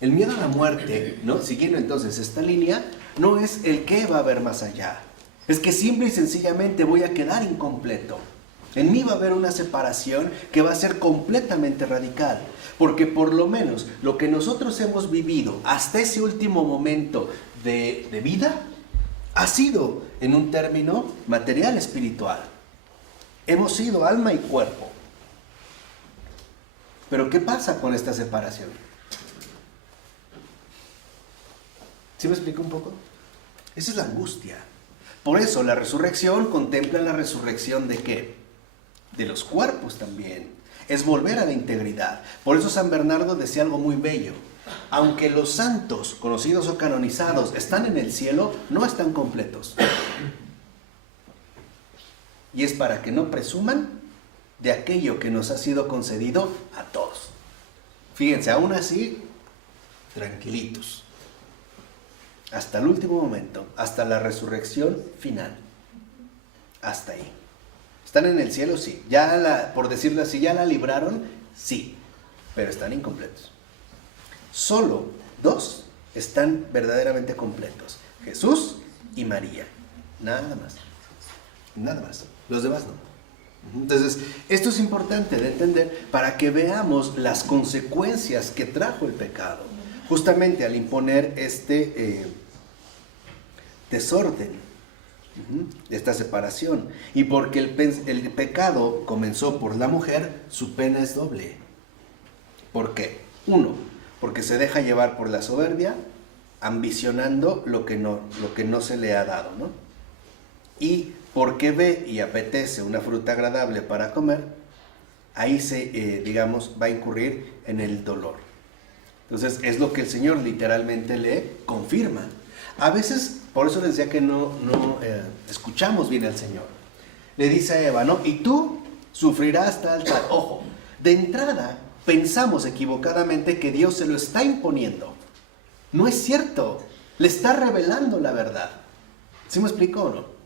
El miedo a la muerte, ¿no? Siguiendo entonces esta línea, no es el qué va a haber más allá. Es que simple y sencillamente voy a quedar incompleto. En mí va a haber una separación que va a ser completamente radical. Porque por lo menos lo que nosotros hemos vivido hasta ese último momento de vida ha sido en un término material espiritual. Hemos sido alma y cuerpo. Pero ¿qué pasa con esta separación? ¿Sí me explico un poco? Esa es la angustia. Por eso la resurrección contempla la resurrección ¿de qué? De los cuerpos también. Es volver a la integridad. Por eso San Bernardo decía algo muy bello. Aunque los santos, conocidos o canonizados, están en el cielo, no están completos. Y es para que no presuman de aquello que nos ha sido concedido a todos. Fíjense, aún así, tranquilitos. Hasta el último momento, hasta la resurrección final. Hasta ahí. ¿Están en el cielo? Sí. Por decirlo así, ¿ya la libraron? Sí. Pero están incompletos. Solo 2 están verdaderamente completos. Jesús y María. Nada más. Nada más. Los demás no. Entonces, esto es importante de entender para que veamos las consecuencias que trajo el pecado. Justamente al imponer este desorden, esta separación. Y porque el pecado comenzó por la mujer, su pena es doble. ¿Por qué? 1, porque se deja llevar por la soberbia, ambicionando lo que no se le ha dado, ¿no? Y porque ve y apetece una fruta agradable para comer, ahí va a incurrir en el dolor. Entonces es lo que el Señor literalmente le confirma. A veces, por eso les decía que no escuchamos bien al Señor. Le dice a Eva, ¿no? Y tú sufrirás tal. Ojo, de entrada pensamos equivocadamente que Dios se lo está imponiendo. No es cierto, le está revelando la verdad. ¿Sí me explico o no?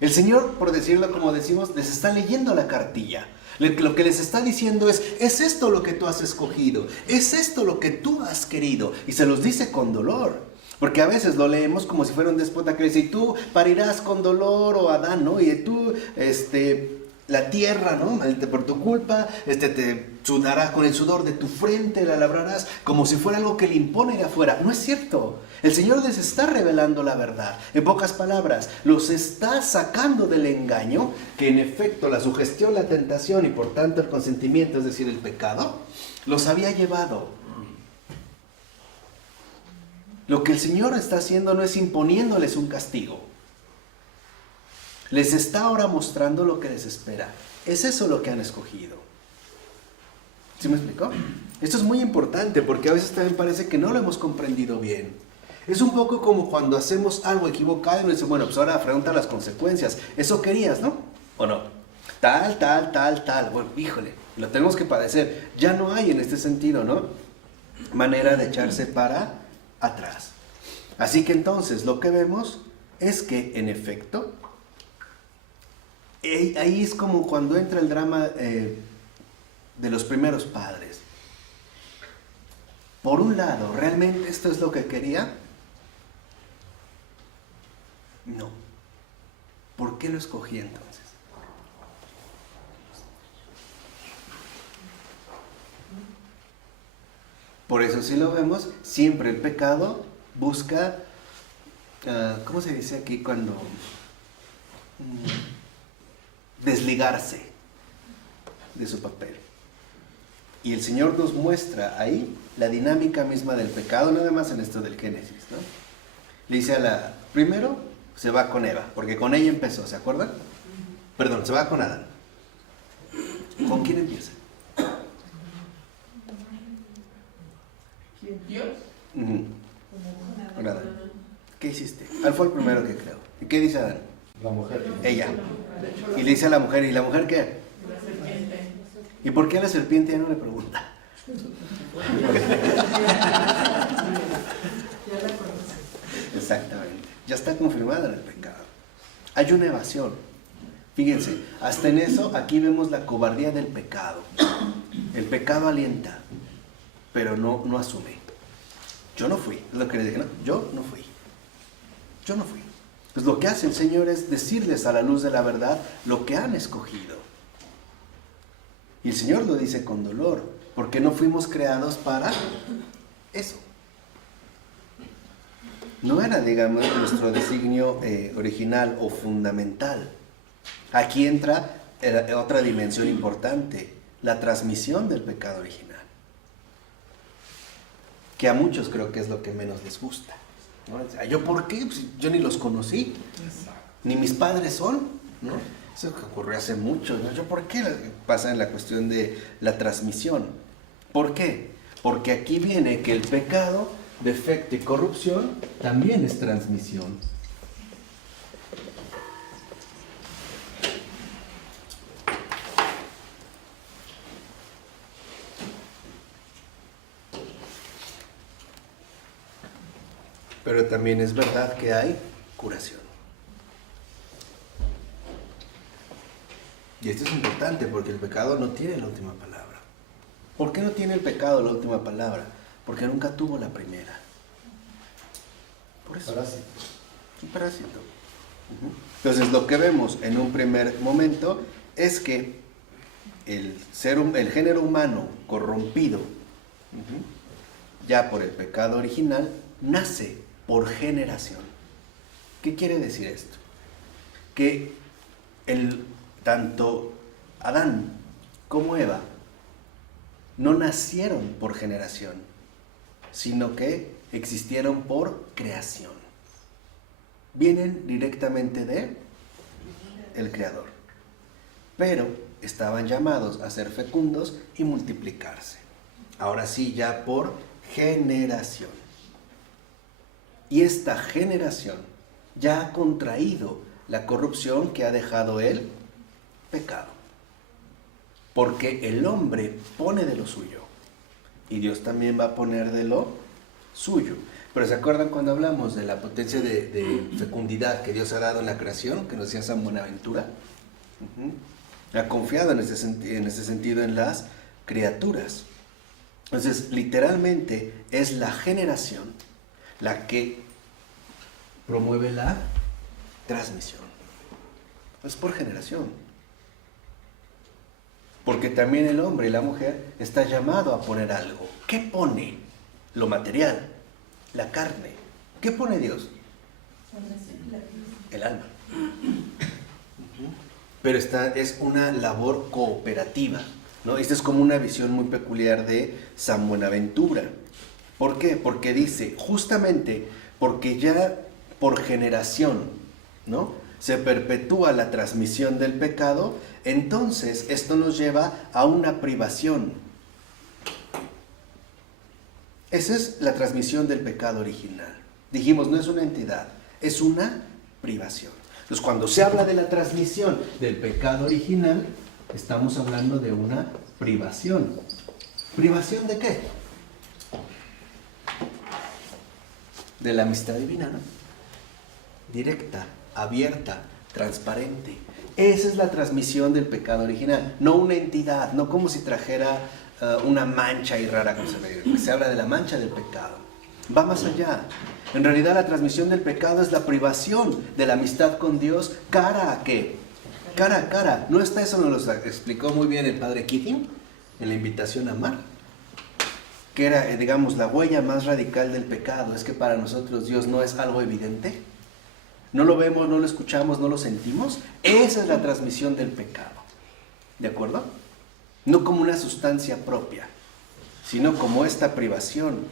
El Señor, por decirlo como decimos, les está leyendo la cartilla. Lo que les está diciendo es esto lo que tú has escogido, es esto lo que tú has querido. Y se los dice con dolor. Porque a veces lo leemos como si fuera un déspota que dice, y tú parirás con dolor, o Adán, ¿no? Y tú, la tierra, ¿no? Por tu culpa, te sudará con el sudor de tu frente, la labrarás, como si fuera algo que le impone de afuera. No es cierto. El Señor les está revelando la verdad. En pocas palabras, los está sacando del engaño, que en efecto la sugestión, la tentación y por tanto el consentimiento, es decir, el pecado, los había llevado. Lo que el Señor está haciendo no es imponiéndoles un castigo. Les está ahora mostrando lo que les espera. Es eso lo que han escogido. ¿Sí me explicó? Esto es muy importante porque a veces también parece que no lo hemos comprendido bien. Es un poco como cuando hacemos algo equivocado y nos dicen, bueno, pues ahora afronta las consecuencias. Eso querías, ¿no? ¿O no? Tal. Bueno, híjole, lo tenemos que padecer. Ya no hay en este sentido, ¿no? Manera de echarse para atrás. Así que entonces lo que vemos es que en efecto ahí es como cuando entra el drama de los primeros padres. Por un lado, ¿realmente esto es lo que quería? No. ¿Por qué lo escogí entonces? Por eso si lo vemos, siempre el pecado busca, ¿cómo se dice aquí cuando? Desligarse de su papel. Y el Señor nos muestra ahí la dinámica misma del pecado, nada más en esto del Génesis, ¿no? Le dice primero se va con Eva, porque con ella empezó, ¿se acuerdan? Perdón, se va con Adán. ¿Con quién empieza? ¿Quién? ¿Dios? Como Con Adán. ¿Qué hiciste? Él fue el primero que creó. ¿Y qué dice Adán? La mujer. Ella. Y le dice a la mujer, ¿y la mujer qué? la serpiente. ¿Y por qué a la serpiente ya no le pregunta? Ya la conoces. Exactamente. Ya está confirmada en el pecado. Hay una evasión. Fíjense, hasta en eso aquí vemos la cobardía del pecado. El pecado alienta, pero no asume. Yo no fui. Es lo que le dije, ¿no? Yo no fui. Yo no fui. Pues lo que hace el Señor es decirles a la luz de la verdad lo que han escogido. Y el Señor lo dice con dolor, porque no fuimos creados para eso. No era, digamos, nuestro designio original o fundamental. Aquí entra otra dimensión importante, la transmisión del pecado original. Que a muchos creo que es lo que menos les gusta, ¿no? ¿Yo por qué? Pues yo ni los conocí, ni mis padres son, ¿no? Eso que ocurrió hace mucho, ¿no? ¿Yo por qué? Pasa en la cuestión de la transmisión. ¿Por qué? Porque aquí viene que el pecado, defecto y corrupción también es transmisión. Pero también es verdad que hay curación. Y esto es importante porque el pecado no tiene la última palabra. ¿Por qué no tiene el pecado la última palabra? Porque nunca tuvo la primera. Por eso. Parásito. Un parásito. Entonces lo que vemos en un primer momento es que el género humano corrompido, ya por el pecado original, nace por generación. ¿Qué quiere decir esto? Que tanto Adán como Eva no nacieron por generación, sino que existieron por creación. Vienen directamente de el Creador, pero estaban llamados a ser fecundos y multiplicarse. Ahora sí, ya por generación. Y esta generación ya ha contraído la corrupción que ha dejado el pecado. Porque el hombre pone de lo suyo y Dios también va a poner de lo suyo. Pero ¿se acuerdan cuando hablamos de la potencia de fecundidad que Dios ha dado en la creación? Que nos decía San Buenaventura. Ha confiado en ese sentido en las criaturas. Entonces, literalmente es la generación la que promueve la transmisión. Es por generación. Porque también el hombre y la mujer está llamado a poner algo. ¿Qué pone? Lo material, la carne. ¿Qué pone Dios? El alma. Pero es una labor cooperativa, ¿no? Esta es como una visión muy peculiar de San Buenaventura. ¿Por qué? Porque dice, justamente porque ya por generación, ¿no?, se perpetúa la transmisión del pecado, entonces esto nos lleva a una privación. Esa es la transmisión del pecado original. Dijimos, no es una entidad, es una privación. Entonces, cuando se habla de la transmisión del pecado original, estamos hablando de una privación. ¿Privación de qué? De la amistad divina, ¿no? Directa, abierta, transparente. Esa es la transmisión del pecado original, no una entidad, no como si trajera una mancha ahí rara, como se habla de la mancha del pecado. Va más allá. En realidad la transmisión del pecado es la privación de la amistad con Dios. ¿Cara a qué? Cara a cara. ¿No está eso? Nos lo explicó muy bien el padre Keating en la invitación a amar. Que era, digamos, la huella más radical del pecado. Es que para nosotros Dios no es algo evidente. No lo vemos, no lo escuchamos, no lo sentimos. Esa es la transmisión del pecado. ¿De acuerdo? No como una sustancia propia, sino como esta privación.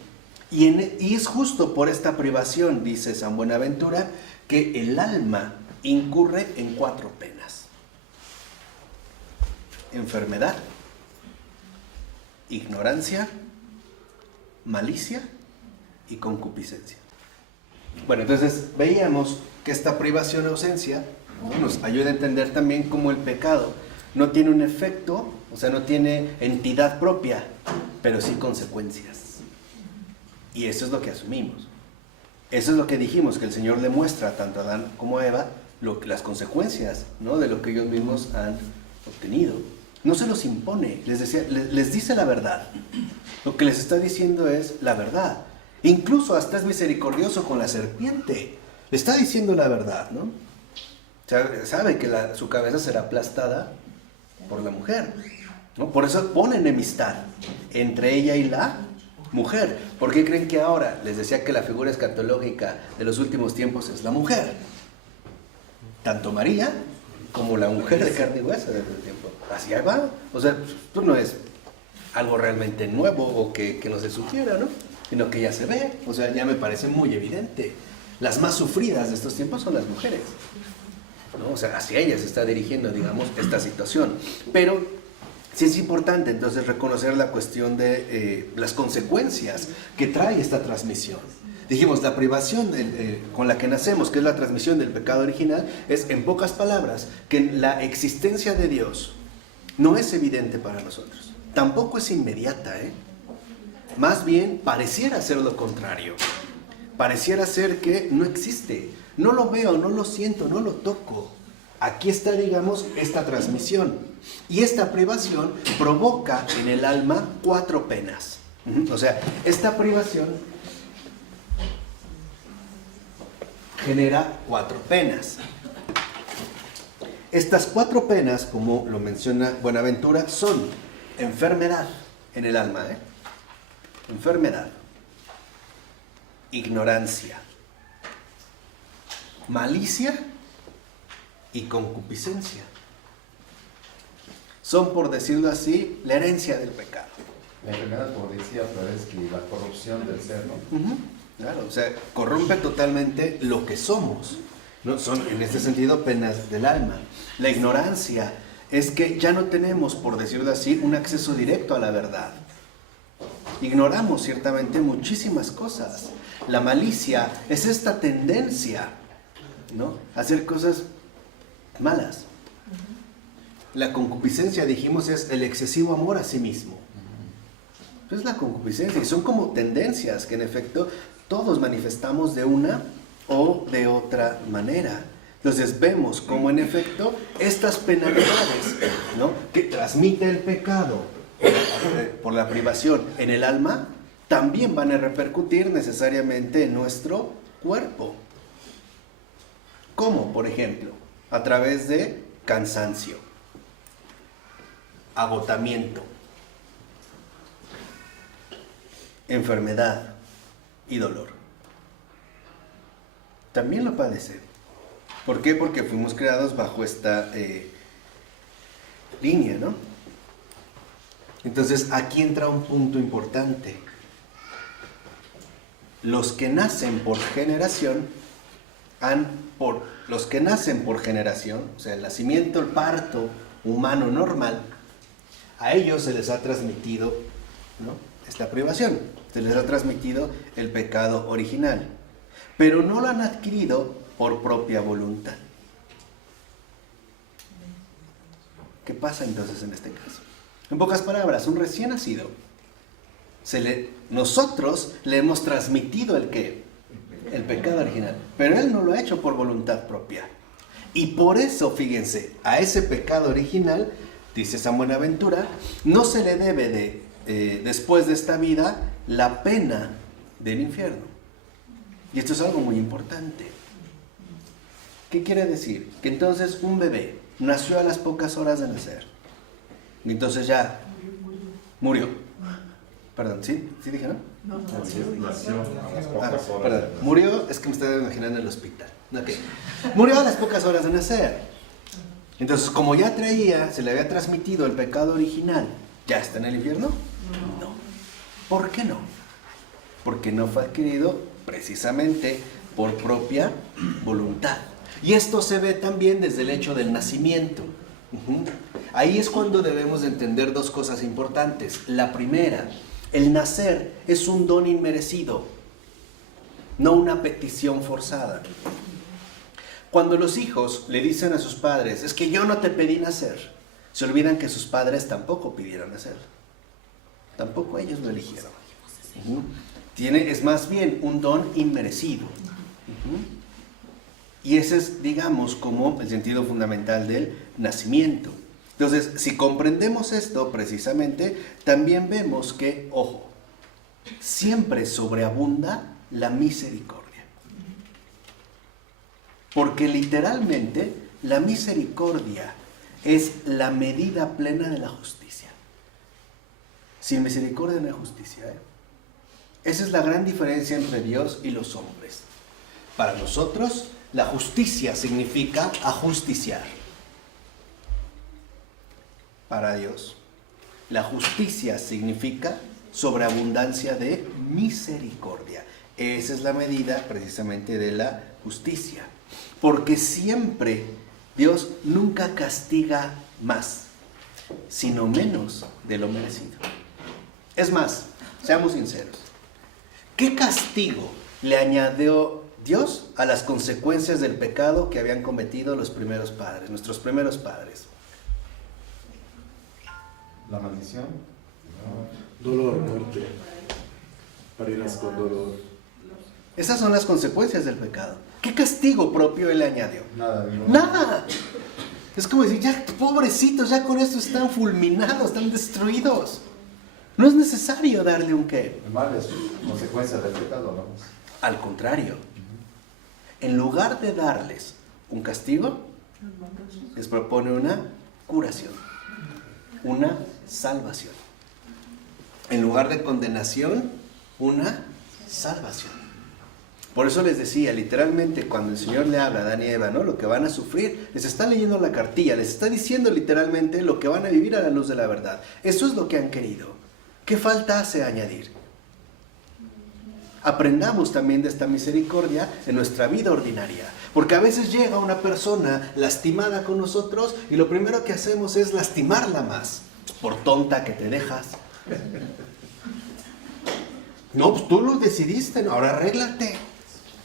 Y es justo por esta privación, dice San Buenaventura, que el alma incurre en 4 penas: enfermedad, ignorancia, malicia y concupiscencia. Bueno, entonces veíamos que esta privación o ausencia, ¿no?, nos ayuda a entender también cómo el pecado no tiene un efecto, o sea, no tiene entidad propia, pero sí consecuencias. Y eso es lo que asumimos. Eso es lo que dijimos, que el Señor le muestra tanto a Adán como a Eva las consecuencias, ¿no?, de lo que ellos mismos han obtenido. No se los impone, les dice la verdad. Lo que les está diciendo es la verdad. Incluso hasta es misericordioso con la serpiente. Le está diciendo la verdad, ¿no? Sabe que su cabeza será aplastada por la mujer, ¿no? Por eso pone enemistad entre ella y la mujer. ¿Por qué creen que ahora les decía que la figura escatológica de los últimos tiempos es la mujer? Tanto María como la mujer de carne y hueso desde el tiempo. Así va. O sea, esto no es algo realmente nuevo o que no se sugiera, ¿no? Sino que ya se ve. O sea, ya me parece muy evidente. Las más sufridas de estos tiempos son las mujeres, ¿no? O sea, hacia ellas se está dirigiendo, digamos, esta situación. Pero sí es importante entonces reconocer la cuestión de las consecuencias que trae esta transmisión. Dijimos, la privación con la que nacemos, que es la transmisión del pecado original, es, en pocas palabras, que la existencia de Dios no es evidente para nosotros. Tampoco es inmediata, ¿eh? Más bien, pareciera ser lo contrario. Pareciera ser que no existe. No lo veo, no lo siento, no lo toco. Aquí está, digamos, esta transmisión. Y esta privación provoca en el alma 4 penas. O sea, esta privación genera 4 penas. Estas 4 penas, como lo menciona Buenaventura, son enfermedad en el alma, enfermedad, ignorancia, malicia y concupiscencia. Son, por decirlo así, la herencia del pecado. La enfermedad, como decía Floreski, la corrupción del ser, ¿no? Claro, o sea, corrompe totalmente lo que somos, ¿no? Son, en este sentido, penas del alma. La ignorancia es que ya no tenemos, por decirlo así, un acceso directo a la verdad. Ignoramos ciertamente muchísimas cosas. La malicia es esta tendencia, ¿no?, a hacer cosas malas. La concupiscencia, dijimos, es el excesivo amor a sí mismo. Es la concupiscencia, y son como tendencias que en efecto todos manifestamos de una o de otra manera. Entonces vemos como en efecto estas penalidades, ¿no?, que transmite el pecado por la privación en el alma, también van a repercutir necesariamente en nuestro cuerpo. ¿Cómo? Por ejemplo, a través de cansancio, agotamiento, enfermedad y dolor. También lo padece. ¿Por qué? Porque fuimos creados bajo esta línea, ¿no? Entonces aquí entra un punto importante. Los que nacen por generación, o sea, el nacimiento, el parto humano normal, a ellos se les ha transmitido, ¿no?, esta privación, se les ha transmitido el pecado original, pero no lo han adquirido por propia voluntad. ¿Qué pasa entonces en este caso? En pocas palabras, un recién nacido, nosotros le hemos transmitido el pecado original, pero él no lo ha hecho por voluntad propia. Y por eso, fíjense, a ese pecado original, dice San Buenaventura, no se le debe después de esta vida la pena del infierno. Y esto es algo muy importante. ¿Qué quiere decir? Que entonces un bebé nació a las pocas horas de nacer. Y entonces ya murió. Perdón, ¿sí? ¿Sí dije, no? No, Nació a las pocas horas. Perdón, murió, es que me estaba imaginando el hospital. Okay. Murió a las pocas horas de nacer. Entonces, como ya se le había transmitido el pecado original, ¿ya está en el infierno? No. ¿Por qué no? Porque no fue adquirido precisamente por propia voluntad. Y esto se ve también desde el hecho del nacimiento. Ahí es cuando debemos de entender 2 cosas importantes. La primera, el nacer es un don inmerecido. no una petición forzada. Cuando los hijos le dicen a sus padres, es que yo no te pedí nacer, se olvidan que sus padres tampoco pidieron nacer. Tampoco ellos lo eligieron. Es más bien un don inmerecido. Y ese es, digamos, como el sentido fundamental del nacimiento. Entonces, si comprendemos esto precisamente, también vemos que, ojo, siempre sobreabunda la misericordia. Porque literalmente la misericordia es la medida plena de la justicia. Sin misericordia no hay justicia. Esa es la gran diferencia entre Dios y los hombres. Para nosotros, la justicia significa ajusticiar. Para Dios, la justicia significa sobreabundancia de misericordia. Esa es la medida precisamente de la justicia. Porque siempre Dios nunca castiga más, sino menos de lo merecido. Es más, seamos sinceros, ¿qué castigo le añadió Dios a las consecuencias del pecado que habían cometido los primeros padres, nuestros primeros padres? La maldición. Dolor, muerte. Paridas con dolor. Esas son las consecuencias del pecado. ¿Qué castigo propio Él le añadió? Nada. Nada. Es como decir, ya pobrecitos, ya con esto están fulminados, están destruidos. No es necesario darle un qué. El mal es consecuencia del pecado, ¿no? Al contrario, en lugar de darles un castigo, les propone una curación, una salvación. En lugar de condenación, una salvación. Por eso les decía, literalmente, cuando el Señor le habla a Adán y Eva, ¿no?, lo que van a sufrir, les está leyendo la cartilla, les está diciendo literalmente lo que van a vivir a la luz de la verdad. Eso es lo que han querido. ¿Qué falta hace añadir? Aprendamos también de esta misericordia en nuestra vida ordinaria. Porque a veces llega una persona lastimada con nosotros y lo primero que hacemos es lastimarla más. Por tonta que te dejas. No, pues tú lo decidiste, ¿no? Ahora arréglate.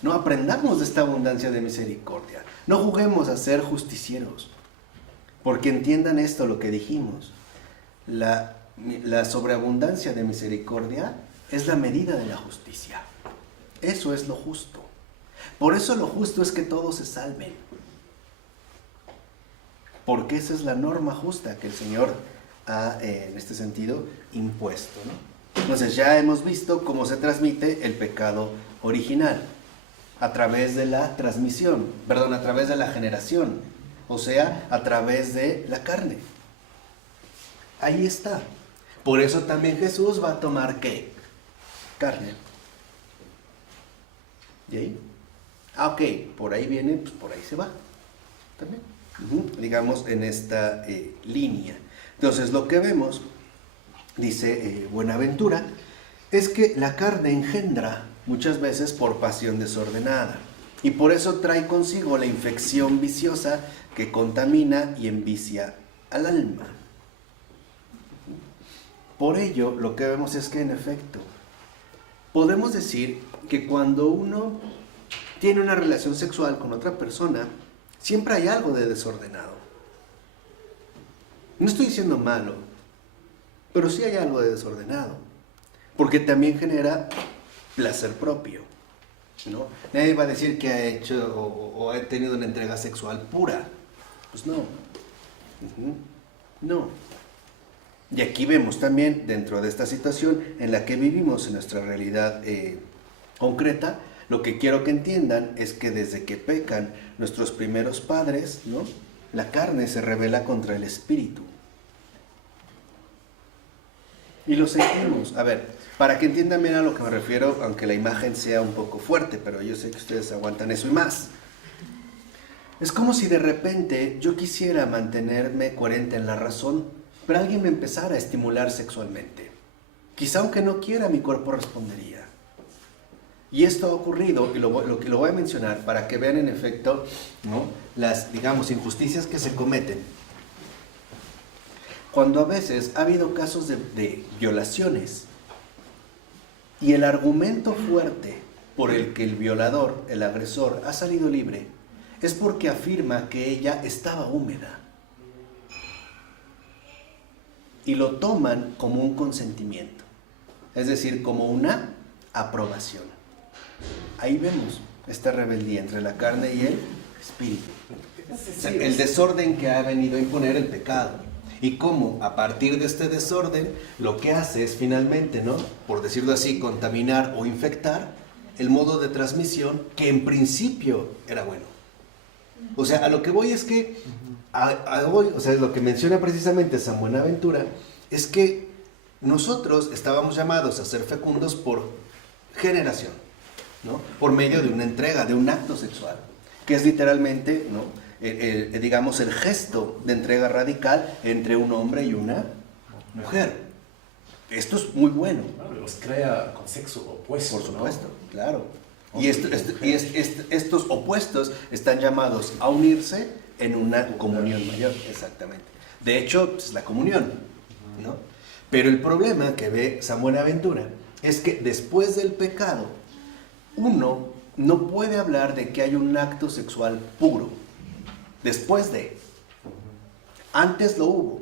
No, aprendamos de esta abundancia de misericordia. No juguemos a ser justicieros. Porque entiendan esto, lo que dijimos. La sobreabundancia de misericordia es la medida de la justicia. Eso es lo justo. Por eso lo justo es que todos se salven. Porque esa es la norma justa que el Señor ha, en este sentido, impuesto, ¿no? Entonces ya hemos visto cómo se transmite el pecado original. A través de la transmisión, a través de la generación. O sea, a través de la carne. Ahí está. Por eso también Jesús va a tomar ¿qué? Carne. ¿Y ahí? Ok, por ahí viene, pues por ahí se va. También. Digamos en esta línea. Entonces lo que vemos, dice Buenaventura, es que la carne engendra muchas veces por pasión desordenada. Y por eso trae consigo la infección viciosa que contamina y envicia al alma. Por ello, lo que vemos es que, en efecto, podemos decir que cuando uno tiene una relación sexual con otra persona, siempre hay algo de desordenado. No estoy diciendo malo, pero sí hay algo de desordenado, porque también genera placer propio, ¿no? Nadie va a decir que ha hecho o ha tenido una entrega sexual pura. Pues no. No. Y aquí vemos también, dentro de esta situación en la que vivimos en nuestra realidad concreta, lo que quiero que entiendan es que desde que pecan nuestros primeros padres, ¿no?, la carne se rebela contra el espíritu. Y lo sentimos. A ver, para que entiendan bien a lo que me refiero, aunque la imagen sea un poco fuerte, pero yo sé que ustedes aguantan eso y más. Es como si de repente yo quisiera mantenerme coherente en la razón, pero alguien me empezara a estimular sexualmente. Quizá aunque no quiera, mi cuerpo respondería. Y esto ha ocurrido, y lo voy a mencionar para que vean en efecto, ¿no?, las, digamos, injusticias que se cometen. Cuando a veces ha habido casos de violaciones y el argumento fuerte por el que el violador, el agresor, ha salido libre es porque afirma que ella estaba húmeda. Y lo toman como un consentimiento, es decir, como una aprobación. Ahí vemos esta rebeldía entre la carne y el espíritu. O sea, el desorden que ha venido a imponer el pecado. Y cómo a partir de este desorden lo que hace es finalmente, ¿no?, por decirlo así, contaminar o infectar el modo de transmisión que en principio era bueno. O sea, a lo que voy es que hoy, o sea, lo que menciona precisamente San Buenaventura es que nosotros estábamos llamados a ser fecundos por generación, ¿no?, por medio de una entrega, de un acto sexual, que es literalmente, ¿no?, digamos, el gesto de entrega radical entre un hombre y una mujer. Esto es muy bueno. Claro, los crea con sexo opuesto. Por supuesto, ¿no? claro. Y estos opuestos están llamados a unirse en una comunión mayor, exactamente. De hecho, es la comunión, ¿no? Pero el problema que ve San Buenaventura es que después del pecado, uno no puede hablar de que hay un acto sexual puro. Después de. Antes lo hubo.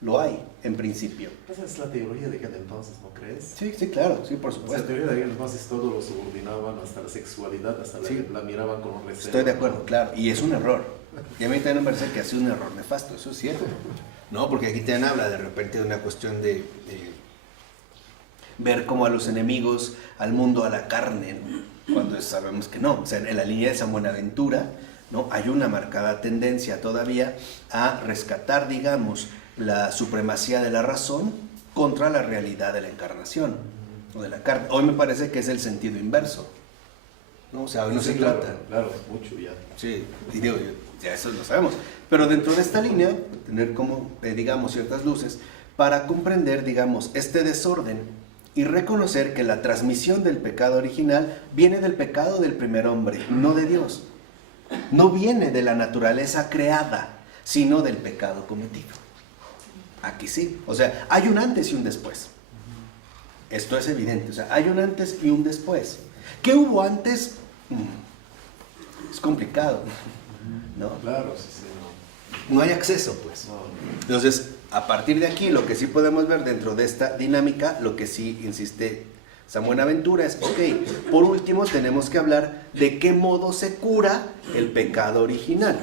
Lo hay, en principio. Esa es la teoría de aquel entonces, ¿no crees? Sí, sí, claro, sí, por O sea, la supuesto. teoría de aquel entonces todo lo subordinaban hasta la sexualidad, hasta Sí. la miraban con un recelo. Estoy de acuerdo, claro. Y es un error. Y a mí también me parece que ha sido un error nefasto, eso es cierto. No, porque aquí también habla de repente de una cuestión de ver como a los enemigos, al mundo, a la carne, ¿no?, cuando sabemos que no. O sea, en la línea de San Buenaventura, ¿no?, hay una marcada tendencia todavía a rescatar, digamos, la supremacía de la razón contra la realidad de la encarnación o de la carne. Hoy me parece que es el sentido inverso, ¿no? O sea, hoy no Sí, se claro, trata. claro, mucho ya. Sí, y digo, ya eso lo sabemos. Pero dentro de esta línea, tener como, digamos, ciertas luces para comprender, digamos, este desorden y reconocer que la transmisión del pecado original viene del pecado del primer hombre, no de Dios. No viene de la naturaleza creada, sino del pecado cometido. Aquí sí. O sea, hay un antes y un después. Esto es evidente. O sea, hay un antes y un después. ¿Qué hubo antes? Es complicado, ¿no? Claro, sí, sí, no. No hay acceso, pues. No. Entonces, a partir de aquí, lo que sí podemos ver dentro de esta dinámica, lo que sí insiste San Buenaventura es, ok, por último tenemos que hablar de qué modo se cura el pecado original.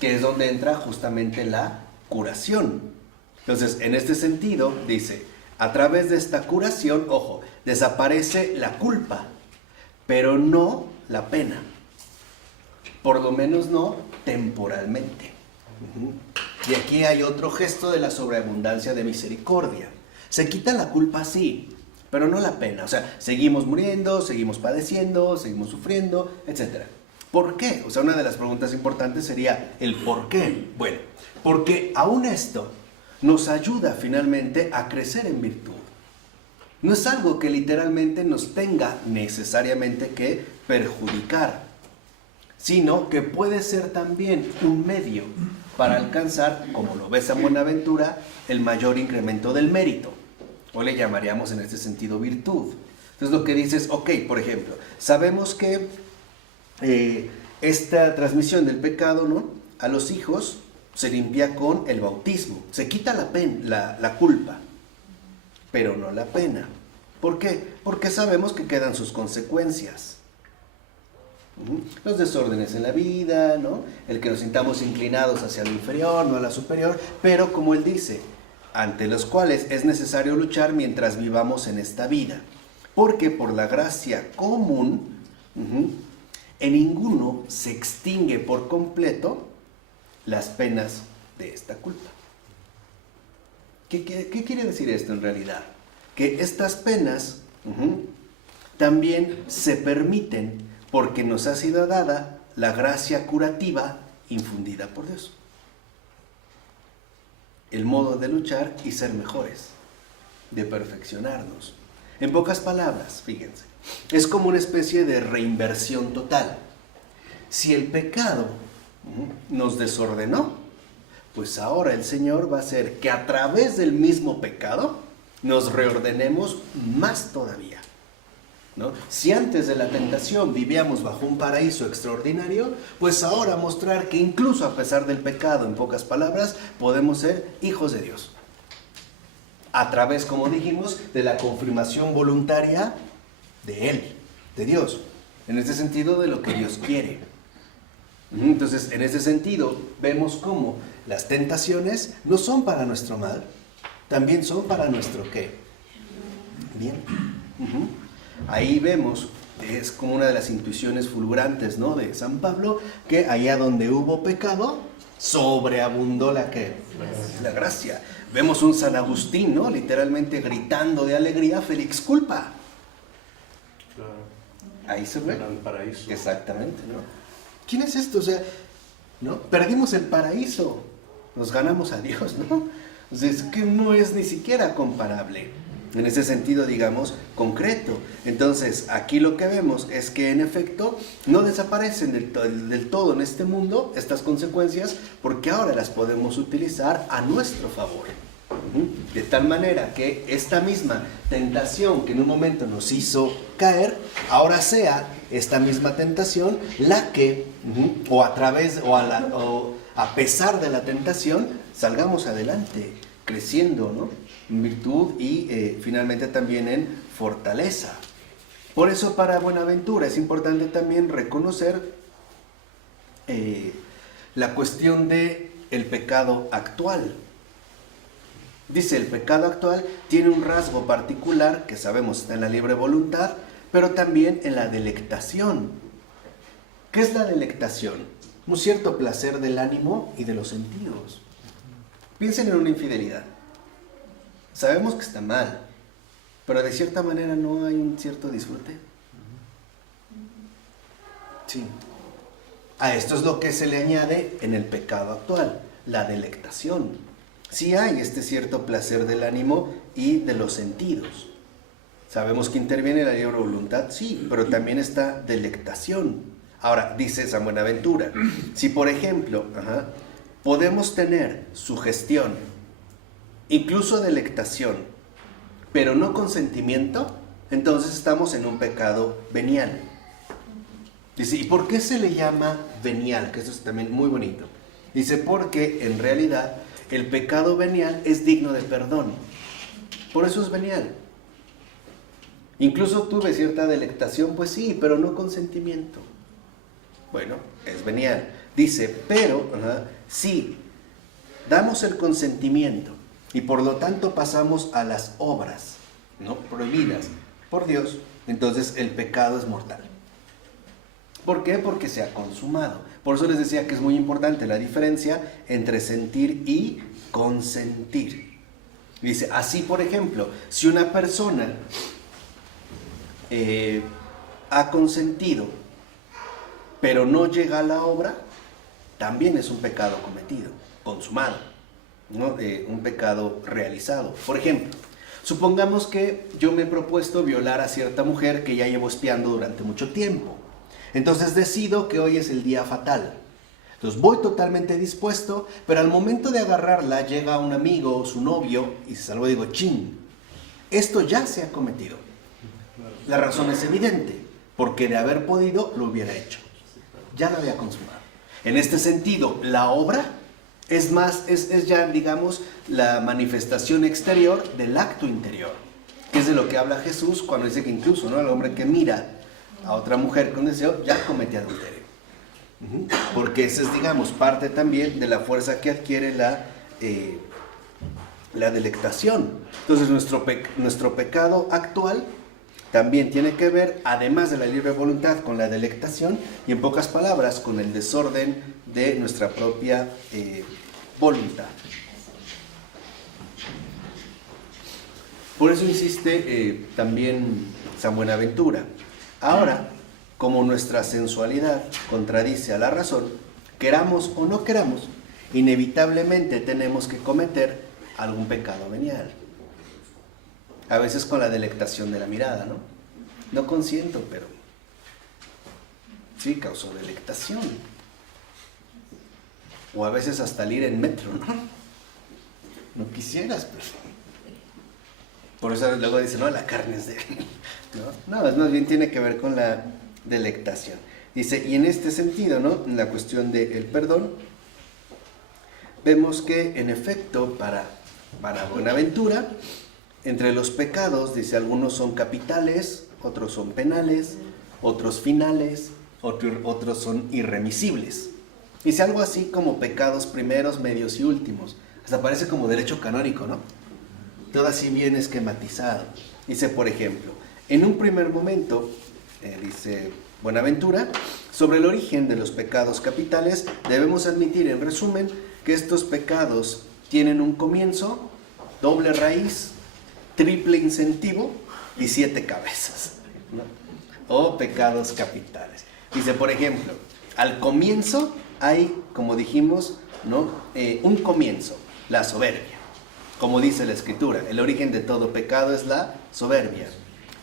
Que es donde entra justamente la curación. Entonces, en este sentido, dice, a través de esta curación, ojo, desaparece la culpa, pero no la pena. Por lo menos no temporalmente. Y aquí hay otro gesto de la sobreabundancia de misericordia. Se quita la culpa, sí, pero no la pena. O sea, seguimos muriendo, seguimos padeciendo, seguimos sufriendo, etc. ¿Por qué? O sea, una de las preguntas importantes sería el por qué. Bueno, porque aún esto nos ayuda finalmente a crecer en virtud. No es algo que literalmente nos tenga necesariamente que perjudicar, sino que puede ser también un medio para alcanzar, como lo ve San Buenaventura, el mayor incremento del mérito. O le llamaríamos en este sentido virtud. Entonces lo que dice es, ok, por ejemplo, sabemos que esta transmisión del pecado, ¿no?, a los hijos se limpia con el bautismo. Se quita la culpa, pero no la pena. ¿Por qué? Porque sabemos que quedan sus consecuencias. Los desórdenes en la vida, ¿no?, el que nos sintamos inclinados hacia lo inferior, no a la superior, pero como él dice, ante los cuales es necesario luchar mientras vivamos en esta vida. Porque por la gracia común, en ninguno se extingue por completo las penas de esta culpa. ¿Qué quiere decir esto en realidad? Que estas penas también se permiten porque nos ha sido dada la gracia curativa infundida por Dios. El modo de luchar y ser mejores, de perfeccionarnos. En pocas palabras, fíjense, es como una especie de reinversión total. Si el pecado nos desordenó, pues ahora el Señor va a hacer que a través del mismo pecado nos reordenemos más todavía, ¿no? Si antes de la tentación vivíamos bajo un paraíso extraordinario, pues ahora mostrar que incluso a pesar del pecado, en pocas palabras, podemos ser hijos de Dios. A través, como dijimos, de la confirmación voluntaria de Él, de Dios. En este sentido, de lo que Dios quiere. Entonces, en ese sentido, vemos cómo las tentaciones no son para nuestro mal, también son para nuestro ¿qué? Bien. Ahí vemos, es como una de las intuiciones fulgurantes, ¿no?, de San Pablo, que allá donde hubo pecado, sobreabundó la ¿qué? La gracia. Vemos un San Agustín, ¿no?, literalmente gritando de alegría, Félix culpa. Claro. Ahí se ve. Era el paraíso. Exactamente, ¿no? ¿Quién es esto? O sea, ¿no? Perdimos el paraíso, nos ganamos a Dios, ¿no? O sea, es que no es ni siquiera comparable. En ese sentido, digamos, concreto. Entonces, aquí lo que vemos es que, en efecto, no desaparecen del todo en este mundo estas consecuencias, porque ahora las podemos utilizar a nuestro favor. De tal manera que esta misma tentación que en un momento nos hizo caer, ahora sea esta misma tentación la que, o a pesar de la tentación, salgamos adelante, creciendo, ¿no?, en virtud y finalmente también en fortaleza. Por eso, para Buenaventura es importante también reconocer la cuestión de el pecado actual. Dice, el pecado actual tiene un rasgo particular que sabemos está en la libre voluntad, pero también en la delectación. ¿Qué es la delectación? Un cierto placer del ánimo y de los sentidos. Piensen en una infidelidad. Sabemos que está mal, pero de cierta manera no hay un cierto disfrute. Sí. A esto es lo que se le añade en el pecado actual, la delectación. Sí hay este cierto placer del ánimo y de los sentidos. Sabemos que interviene la libre voluntad, sí, pero también está delectación. Ahora, dice San Buenaventura, si por ejemplo, podemos tener sugestión, incluso delectación, pero no consentimiento, entonces estamos en un pecado venial. Dice, ¿y por qué se le llama venial? Que eso es también muy bonito. Dice, porque en realidad el pecado venial es digno de perdón. Por eso es venial. Incluso tuve cierta delectación, pues sí, pero no consentimiento. Bueno, es venial. Dice, pero si damos el consentimiento y por lo tanto pasamos a las obras, ¿no?, prohibidas por Dios, entonces el pecado es mortal. ¿Por qué? Porque se ha consumado. Por eso les decía que es muy importante la diferencia entre sentir y consentir. Dice, así por ejemplo, si una persona ha consentido, pero no llega a la obra, también es un pecado cometido, consumado, ¿no? Un pecado realizado. Por ejemplo, supongamos que yo me he propuesto violar a cierta mujer que ya llevo espiando durante mucho tiempo. Entonces decido que hoy es el día fatal. Entonces voy totalmente dispuesto, pero al momento de agarrarla llega un amigo o su novio y se salva y digo, chin, esto ya se ha cometido. La razón es evidente, porque de haber podido lo hubiera hecho. Ya lo había consumado. En este sentido, la obra es ya, digamos, la manifestación exterior del acto interior, que es de lo que habla Jesús cuando dice que incluso, ¿no?, el hombre que mira a otra mujer con deseo ya comete adulterio. Porque esa es, digamos, parte también de la fuerza que adquiere la delectación. Entonces nuestro pecado actual también tiene que ver, además de la libre voluntad, con la delectación y, en pocas palabras, con el desorden de nuestra propia voluntad. Por eso insiste también San Buenaventura. Ahora, como nuestra sensualidad contradice a la razón, queramos o no queramos, inevitablemente tenemos que cometer algún pecado venial. A veces con la delectación de la mirada, ¿no? No consiento, pero sí causó delectación. O a veces hasta el ir en metro, ¿no? No quisieras, pero Por eso luego dicen, no, la carne es de... No, es más bien tiene que ver con la delectación. Dice, y en este sentido, ¿no? En la cuestión del perdón, vemos que en efecto para Buenaventura, entre los pecados, dice, algunos son capitales, otros son penales, otros finales, otros son irremisibles. Dice algo así como pecados primeros, medios y últimos. Hasta parece como derecho canónico, ¿no? Todo así bien esquematizado. Dice, por ejemplo, en un primer momento, dice Buenaventura, sobre el origen de los pecados capitales, debemos admitir, en resumen, que estos pecados tienen un comienzo, doble raíz, triple incentivo y 7 cabezas, ¿no? O pecados capitales. Dice, por ejemplo, al comienzo hay, como dijimos, ¿no? Un comienzo, la soberbia. Como dice la Escritura, el origen de todo pecado es la soberbia.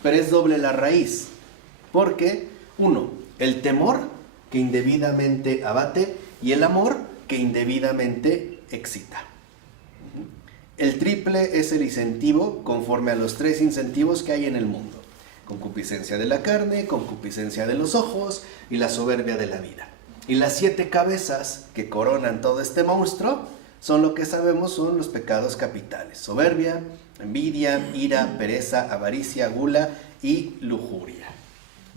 Pero es doble la raíz, porque, 1, el temor que indebidamente abate y el amor que indebidamente excita. El triple es el incentivo conforme a los 3 incentivos que hay en el mundo. Concupiscencia de la carne, concupiscencia de los ojos y la soberbia de la vida. Y las 7 cabezas que coronan todo este monstruo son lo que sabemos son los pecados capitales. Soberbia, envidia, ira, pereza, avaricia, gula y lujuria.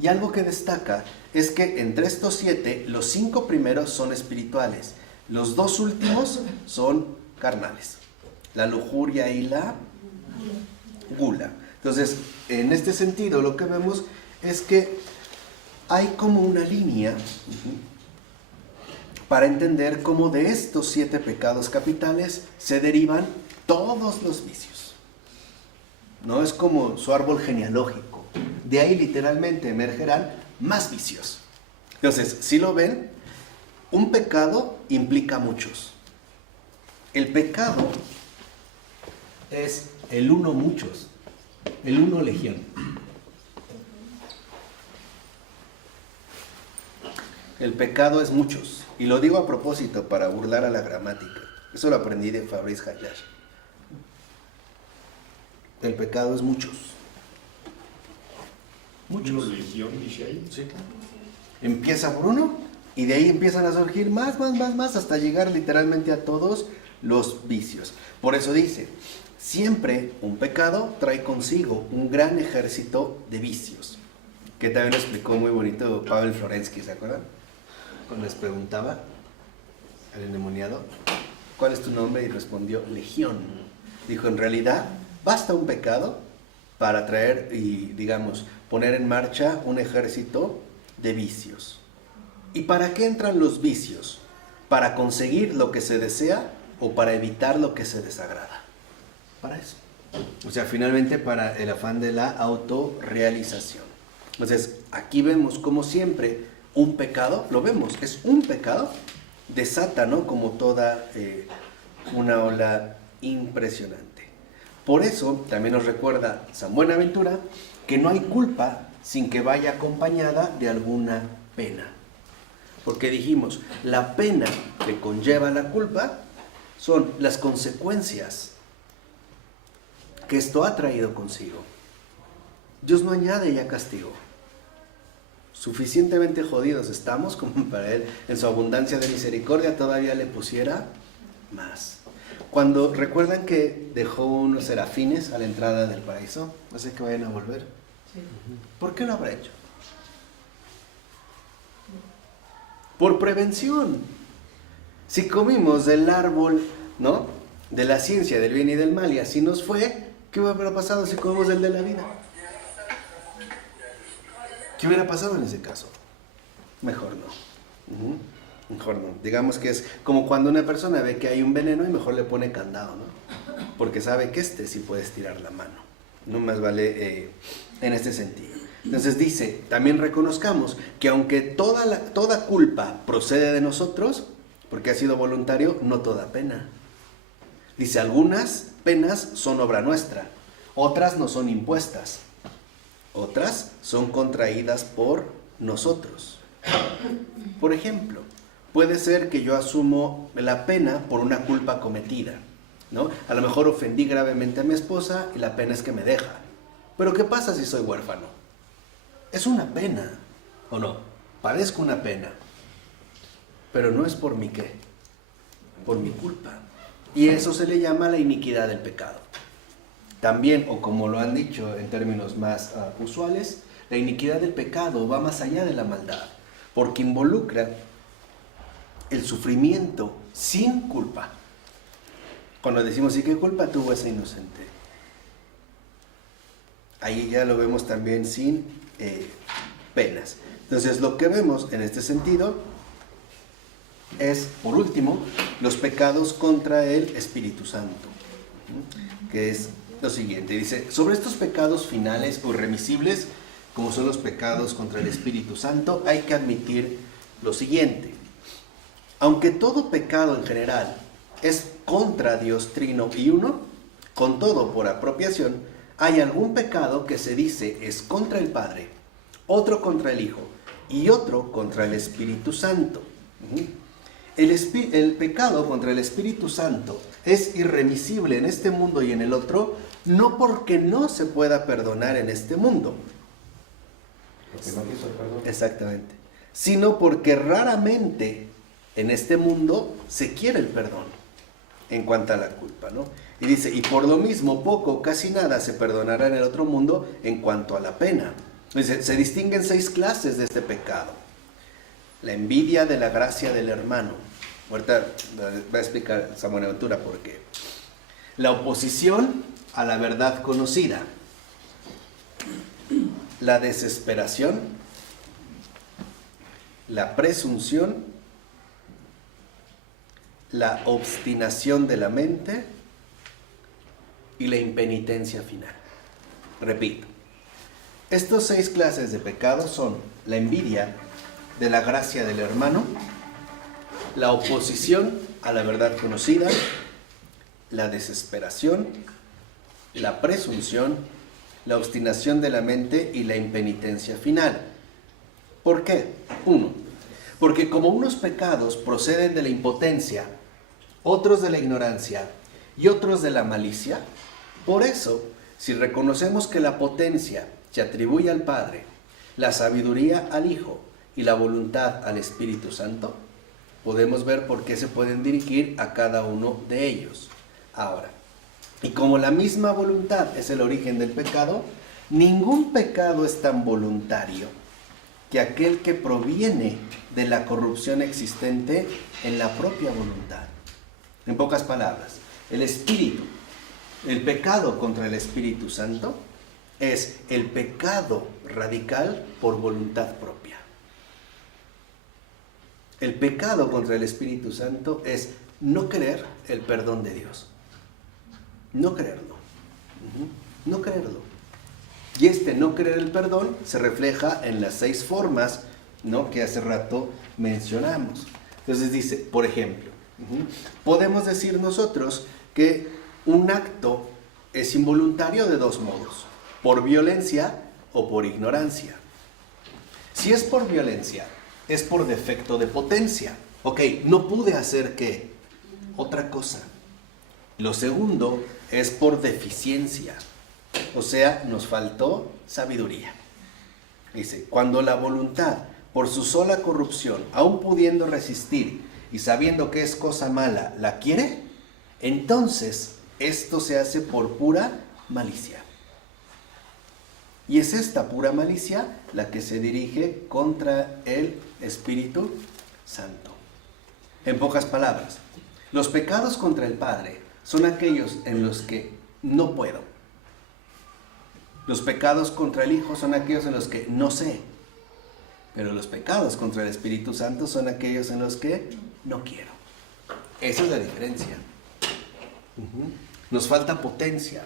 Y algo que destaca es que entre estos 7, los 5 primeros son espirituales. Los 2 últimos son carnales. La lujuria y la gula. Entonces, en este sentido, lo que vemos es que hay como una línea para entender cómo de estos 7 pecados capitales se derivan todos los vicios. No es como su árbol genealógico. De ahí literalmente emergerán más vicios. Entonces, si lo ven, un pecado implica muchos. El pecado es el uno muchos, el uno legión. El pecado es muchos. Y lo digo a propósito para burlar a la gramática. Eso lo aprendí de Fabrice Hayash. El pecado es muchos. Muchos. Legión, dice ahí. Sí, claro. Empieza por uno y de ahí empiezan a surgir más, hasta llegar literalmente a todos los vicios. Por eso dice, siempre un pecado trae consigo un gran ejército de vicios. Que también lo explicó muy bonito Pavel Florensky, ¿se acuerdan? Cuando les preguntaba al endemoniado, ¿cuál es tu nombre? Y respondió, Legión. Dijo, en realidad, basta un pecado para traer y, digamos, poner en marcha un ejército de vicios. ¿Y para qué entran los vicios? ¿Para conseguir lo que se desea o para evitar lo que se desagrada? Para eso. O sea, finalmente para el afán de la autorrealización. Entonces, aquí vemos como siempre un pecado, lo vemos, es un pecado, desata, ¿no? Como toda una ola impresionante. Por eso también nos recuerda San Buenaventura que no hay culpa sin que vaya acompañada de alguna pena. Porque dijimos, la pena que conlleva la culpa son las consecuencias que esto ha traído consigo. Dios no añade ya castigo. Suficientemente jodidos estamos como para Él, en su abundancia de misericordia, todavía le pusiera más. Cuando recuerdan que dejó unos serafines a la entrada del paraíso, no sé que vayan a volver. Sí. ¿Por qué lo habrá hecho? Por prevención. Si comimos del árbol, ¿no?, de la ciencia del bien y del mal y así nos fue, ¿qué hubiera pasado si comemos del de la vida? ¿Qué hubiera pasado en ese caso? Mejor no. Mejor no. Digamos que es como cuando una persona ve que hay un veneno y mejor le pone candado, ¿no? Porque sabe que sí puede estirar la mano. No más vale en este sentido. Entonces dice, también reconozcamos que aunque toda culpa procede de nosotros, porque ha sido voluntario, no toda pena. Dice, algunas penas son obra nuestra, otras nos son impuestas, otras son contraídas por nosotros. Por ejemplo, puede ser que yo asumo la pena por una culpa cometida. ¿no? A lo mejor ofendí gravemente a mi esposa y la pena es que me deja. Pero ¿qué pasa si soy huérfano? Es una pena, ¿o no? Padezco una pena. Pero no es por mi qué, por mi culpa. Y eso se le llama la iniquidad del pecado. También, o como lo han dicho en términos más usuales, la iniquidad del pecado va más allá de la maldad, porque involucra el sufrimiento sin culpa. Cuando decimos, ¿y qué culpa tuvo ese inocente? Ahí ya lo vemos también sin penas. Entonces, lo que vemos en este sentido es, por último, los pecados contra el Espíritu Santo, que es lo siguiente. Dice, sobre estos pecados finales o irremisibles, como son los pecados contra el Espíritu Santo, hay que admitir lo siguiente. Aunque todo pecado en general es contra Dios Trino y Uno, con todo por apropiación, hay algún pecado que se dice es contra el Padre, otro contra el Hijo y otro contra el Espíritu Santo. El pecado contra el Espíritu Santo es irremisible en este mundo y en el otro, no porque no se pueda perdonar en este mundo. Porque no quiso el perdón. Exactamente. Sino porque raramente en este mundo se quiere el perdón en cuanto a la culpa, ¿no? Y dice, y por lo mismo poco, casi nada se perdonará en el otro mundo en cuanto a la pena. Dice, se distinguen 6 clases de este pecado. La envidia de la gracia del hermano. Ahorita va a explicar San Buenaventura por qué. La oposición a la verdad conocida. La desesperación. La presunción. La obstinación de la mente. Y la impenitencia final. Repito. Estas 6 clases de pecados son la envidia de la gracia del hermano, la oposición a la verdad conocida, la desesperación, la presunción, la obstinación de la mente y la impenitencia final. ¿Por qué? 1. Porque como unos pecados proceden de la impotencia, otros de la ignorancia y otros de la malicia, por eso, si reconocemos que la potencia se atribuye al Padre, la sabiduría al Hijo y la voluntad al Espíritu Santo, podemos ver por qué se pueden dirigir a cada uno de ellos. Ahora, y como la misma voluntad es el origen del pecado, ningún pecado es tan voluntario que aquel que proviene de la corrupción existente en la propia voluntad. En pocas palabras, el pecado contra el Espíritu Santo es el pecado radical por voluntad propia. El pecado contra el Espíritu Santo es no querer el perdón de Dios. No creerlo. No creerlo. Y este no querer el perdón se refleja en las 6 formas, ¿no?, que hace rato mencionamos. Entonces dice, por ejemplo, podemos decir nosotros que un acto es involuntario de 2 modos. Por violencia o por ignorancia. Si es por violencia, es por defecto de potencia. Ok, no pude hacer ¿qué? Otra cosa. Lo segundo es por deficiencia. O sea, nos faltó sabiduría. Dice, cuando la voluntad, por su sola corrupción, aún pudiendo resistir y sabiendo que es cosa mala, la quiere, entonces esto se hace por pura malicia. Y es esta pura malicia la que se dirige contra el Espíritu Santo. En pocas palabras, los pecados contra el Padre son aquellos en los que no puedo. Los pecados contra el Hijo son aquellos en los que no sé. Pero los pecados contra el Espíritu Santo son aquellos en los que no quiero. Esa es la diferencia. Nos falta potencia,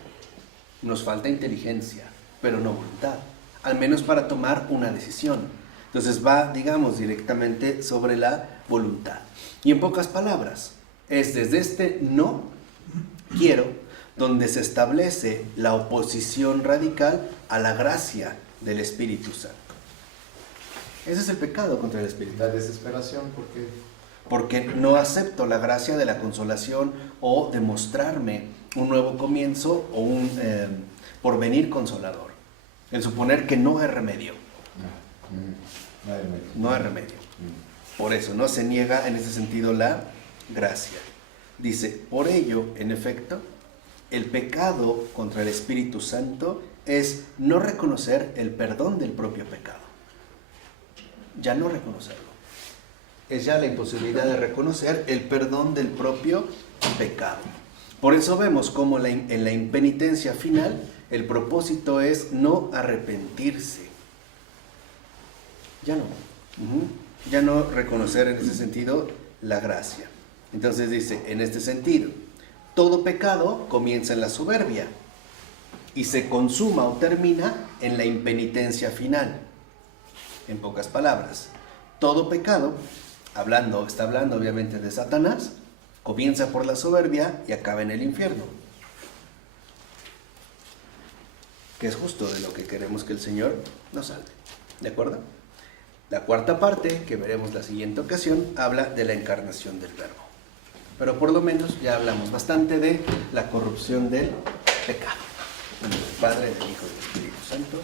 nos falta inteligencia, pero no voluntad, al menos para tomar una decisión. Entonces va, digamos, directamente sobre la voluntad. Y en pocas palabras, es desde este no quiero donde se establece la oposición radical a la gracia del Espíritu Santo. Ese es el pecado contra el Espíritu. La desesperación, porque porque no acepto la gracia de la consolación o de mostrarme un nuevo comienzo o un porvenir consolador. El suponer que no hay remedio. No hay remedio. No hay remedio. Por eso no se niega en ese sentido la gracia. Dice, por ello, en efecto, el pecado contra el Espíritu Santo es no reconocer el perdón del propio pecado. Ya no reconocerlo. Es ya la imposibilidad de reconocer el perdón del propio pecado. Por eso vemos cómo en la impenitencia final el propósito es no arrepentirse. Ya no. Ya no reconocer en ese sentido la gracia. Entonces dice, en este sentido, todo pecado comienza en la soberbia y se consuma o termina en la impenitencia final. En pocas palabras, todo pecado, está hablando obviamente de Satanás, comienza por la soberbia y acaba en el infierno. Que es justo de lo que queremos que el Señor nos salve. ¿De acuerdo? La cuarta parte, que veremos la siguiente ocasión, habla de la encarnación del Verbo. Pero por lo menos ya hablamos bastante de la corrupción del pecado. En el Padre, del Hijo y del Espíritu Santo.